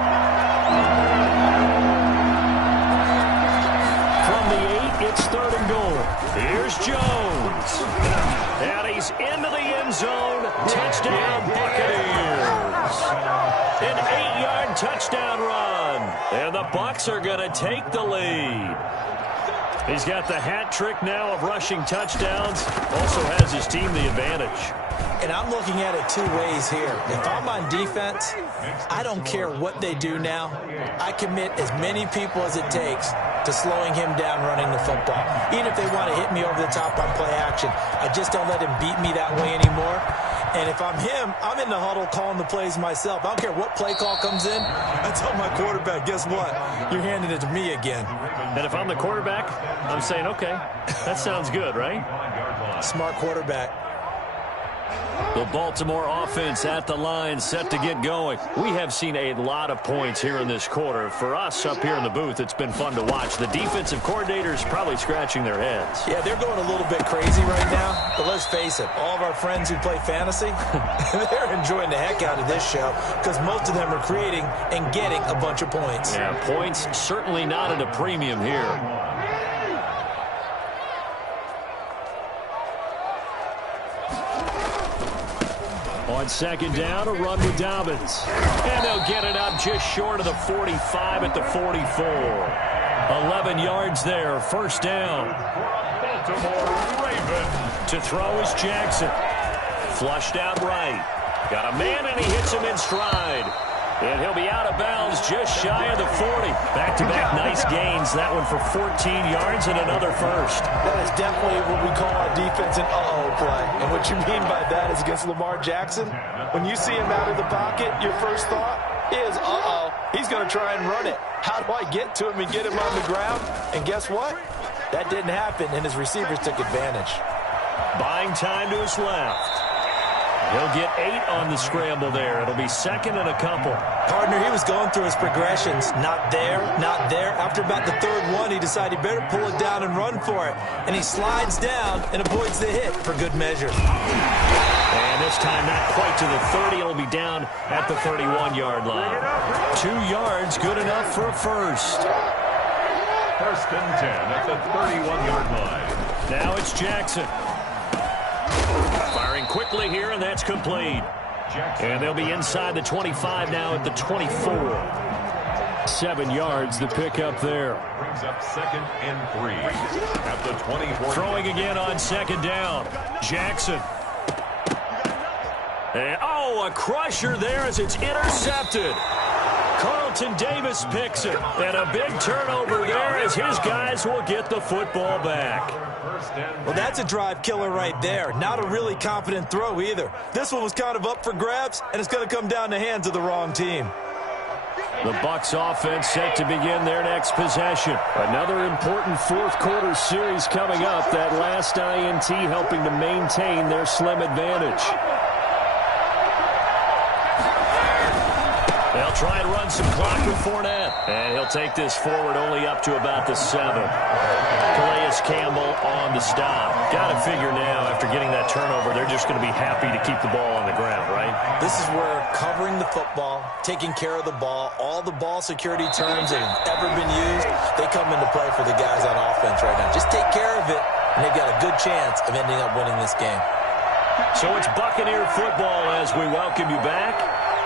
From the 8, it's 3rd and goal. Here's Jones. And he's into the end zone. Touchdown, Buccaneers. An 8-yard touchdown run. And the Bucs are going to take the lead. He's got the hat trick now of rushing touchdowns. Also has his team the advantage. And I'm looking at it 2 ways here. If I'm on defense, I don't care what they do now. I commit as many people as it takes to slowing him down running the football. Even if they want to hit me over the top on play action, I just don't let him beat me that way anymore. And if I'm him, I'm in the huddle calling the plays myself. I don't care what play call comes in. I tell my quarterback, guess what? You're handing it to me again. And if I'm the quarterback, I'm saying, okay, that sounds good, right? Smart quarterback. The Baltimore offense at the line, set to get going. We have seen a lot of points here in this quarter. For us up here in the booth, it's been fun to watch. The defensive coordinators probably scratching their heads. Yeah, they're going a little bit crazy right now. But let's face it, all of our friends who play fantasy, they're enjoying the heck out of this show because most of them are creating and getting a bunch of points. Yeah, points certainly not at a premium here. On 2nd down, a run with Dobbins. And they'll get it up just short of the 45 at the 44. 11 yards there, 1st down. Baltimore Ravens. To throw is Jackson. Flushed out right. Got a man, and he hits him in stride. And he'll be out of bounds just shy of the 40. Back-to-back nice gains. That one for 14 yards and another first. That is definitely what we call our defense an uh-oh play. And what you mean by that is against Lamar Jackson, when you see him out of the pocket, your first thought is, uh-oh, he's going to try and run it. How do I get to him and get him on the ground? And guess what? That didn't happen, and his receivers took advantage. Buying time to his left. He'll get 8 on the scramble there. It'll be 2nd and a couple. Partner, he was going through his progressions. Not there, not there. After about the 3rd one, he decided he better pull it down and run for it. And he slides down and avoids the hit for good measure. And this time not quite to the 30. It'll be down at the 31-yard line. 2 yards, good enough for a first. 1st and 10 at the 31-yard line. Now it's Jackson. Firing quickly here, and that's complete. And they'll be inside the 25 now at the 24. 7 yards the pickup there. Brings up 2nd and 3 at the 24. Throwing again on 2nd down. Jackson. And, a crusher there as it's intercepted. Carlton Davis picks it. And a big turnover there as his guys will get the football back. Well, that's a drive killer right there. Not a really confident throw either. This one was kind of up for grabs, and it's going to come down the hands of the wrong team. The Bucs offense set to begin their next possession. Another important fourth-quarter series coming up. That last INT helping to maintain their slim advantage. They'll try and run some clock with Fournette. And he'll take this forward only up to about the 7. Calais Campbell on the stop. Got to figure now, after getting that turnover, they're just going to be happy to keep the ball on the ground, right? This is where covering the football, taking care of the ball, all the ball security terms that have ever been used, they come into play for the guys on offense right now. Just take care of it, and they've got a good chance of ending up winning this game. So it's Buccaneer football as we welcome you back.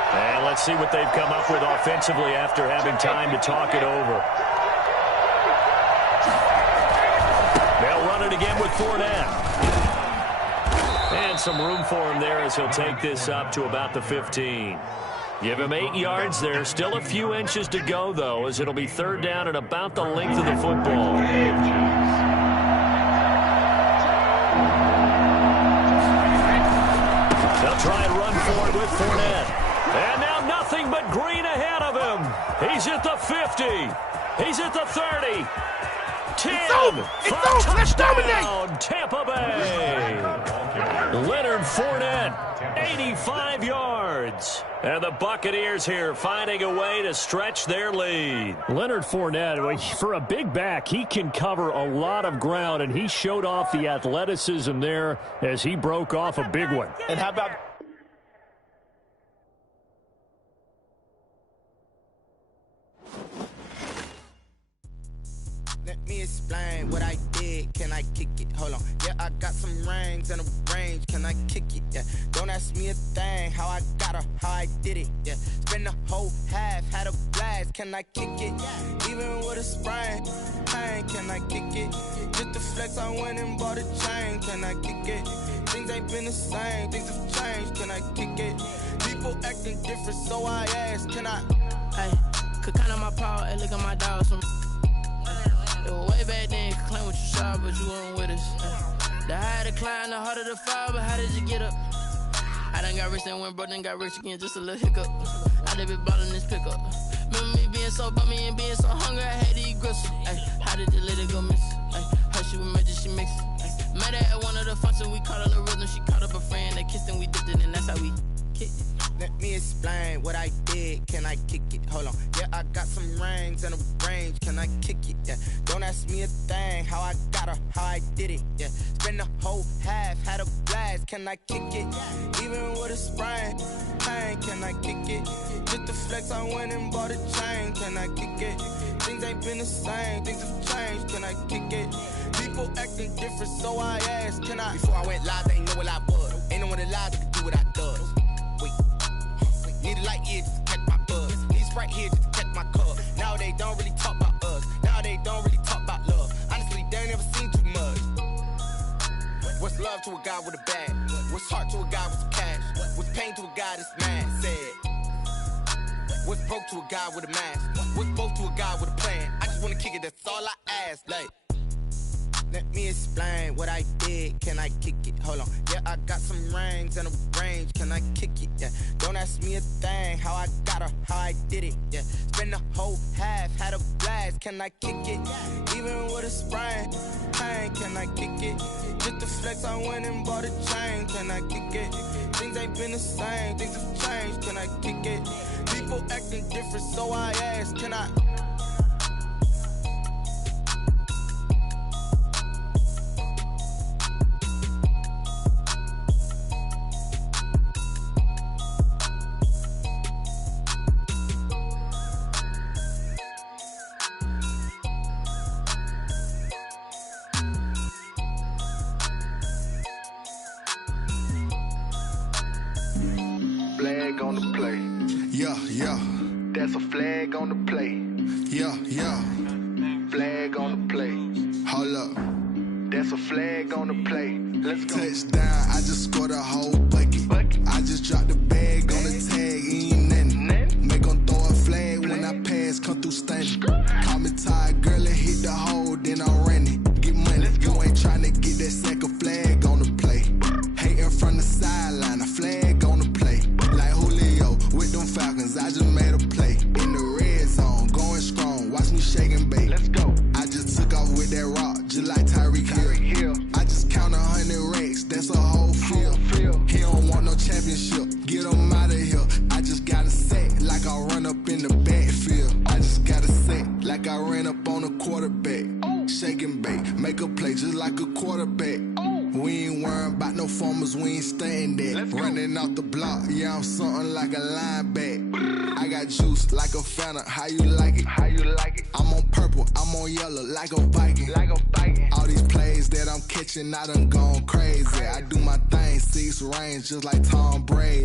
And let's see what they've come up with offensively after having time to talk it over. They'll run it again with Fournette. And some room for him there as he'll take this up to about the 15. Give him 8 yards there. Still a few inches to go, though, as it'll be 3rd down and about the length of the football. They'll try and run for it with Fournette. And now nothing but green ahead of him. He's at the 50. He's at the 30. 10. Touchdown, Tampa Bay. Leonard Fournette, 85 yards. And the Buccaneers here finding a way to stretch their lead. Leonard Fournette, for a big back, he can cover a lot of ground, and he showed off the athleticism there as he broke off a big one. And how about... Let me explain what I did. Can I kick it? Hold on. Yeah, I got some rings and a range. Can I kick it? Yeah. Don't ask me a thing. How I got her, how I did it. Yeah. Spend the whole half, had a blast. Can I kick it? Even with a sprain. Pain, can I kick it? Just the flex, I went and bought a chain. Can I kick it? Things ain't been the same. Things have changed. Can I kick it? People acting different, so I ask. Can I? Hey, could count on my power and look at my dogs. Way back then, you could claim what you saw, but you weren't with us. The higher the climb, the harder the fall, but how did you get up? I done got rich, then went broke, then got rich again, just a little hiccup. I done been ballin' this pickup. Remember me being so bummy and being so hungry, I had to eat gristle. How did the lady go miss? Her she was magic, she mixed. Met her at one of the functions, we caught her the rhythm, she caught up a friend, they kissed and we dipped it, and that's how we kicked it. Let me explain what I did. Can I kick it? Hold on. Yeah, I got some rings and a range. Can I kick it? Yeah. Don't ask me a thing. How I got her, how I did it. Yeah. Spend the whole half, had a blast. Can I kick it? Even with a sprain. Pain, can I kick it? Just the flex, I went and bought a chain. Can I kick it? Things ain't been the same. Things have changed. Can I kick it? People acting different, so I asked. Can I? Before I went live, they ain't know what I was. Ain't no one alive that could do what I does. Wait. Need a light ear just to catch my buzz. Need Sprite here just to catch my cup. Now they don't really talk about us. Now they don't really talk about love. Honestly, they ain't never seen too much. What's love to a guy with a bag? What's heart to a guy with some cash? What's pain to a guy that's mad? Said. What's broke to a guy with a mask? What's both to a guy with a plan? I just wanna kick it, that's all I ask. Like, let me explain what I did. Can I kick it? Hold on. Yeah, I got some rings and a range. Can I kick it? Yeah. Don't ask me a thing. How I got her, how I did it. Yeah. Spend the whole half, had a blast. Can I kick it? Even with a sprain. Pain, can I kick it? Just the flex, I went and bought a chain. Can I kick it? Things ain't been the same. Things have changed. Can I kick it? People acting different, so I ask. Can I? on the play. Yeah, yeah. That's a flag on the play. Yeah, yeah. Flag on the play. Hold up. That's a flag on the play. Let's go. Touchdown, I just scored a whole bucket. I just dropped the bag on the tag, ain't nothing. Make them throw a flag when I pass, come through stunning. Call me tired, girl, and hit the hole, then I'm running. Get money, you ain't tryna get that second flag on the play. Hating from the sideline, a flag on the play. Like Julio with them Falcons, I just made a play. In the red zone, going strong, watch me shake and bake. Let's go. I just took off with that rock, just like Tyreek Hill. I just count 100 racks, that's a whole field. He don't want no championship, get him out of here. I just got a set, like I run up in the backfield. I just got a set, like I ran up on a quarterback. Shake and bake, make a play just like a quarterback. We ain't worrying about no formers, we ain't staying there. Running off the block, yeah, I'm something like a linebacker. I got juice like a Fanta, how you like it? How you like it? I'm on purple, I'm on yellow, like a Viking. Like a Viking. All these plays that I'm catching, I done gone crazy. I do my thing, 6 range, just like Tom Brady.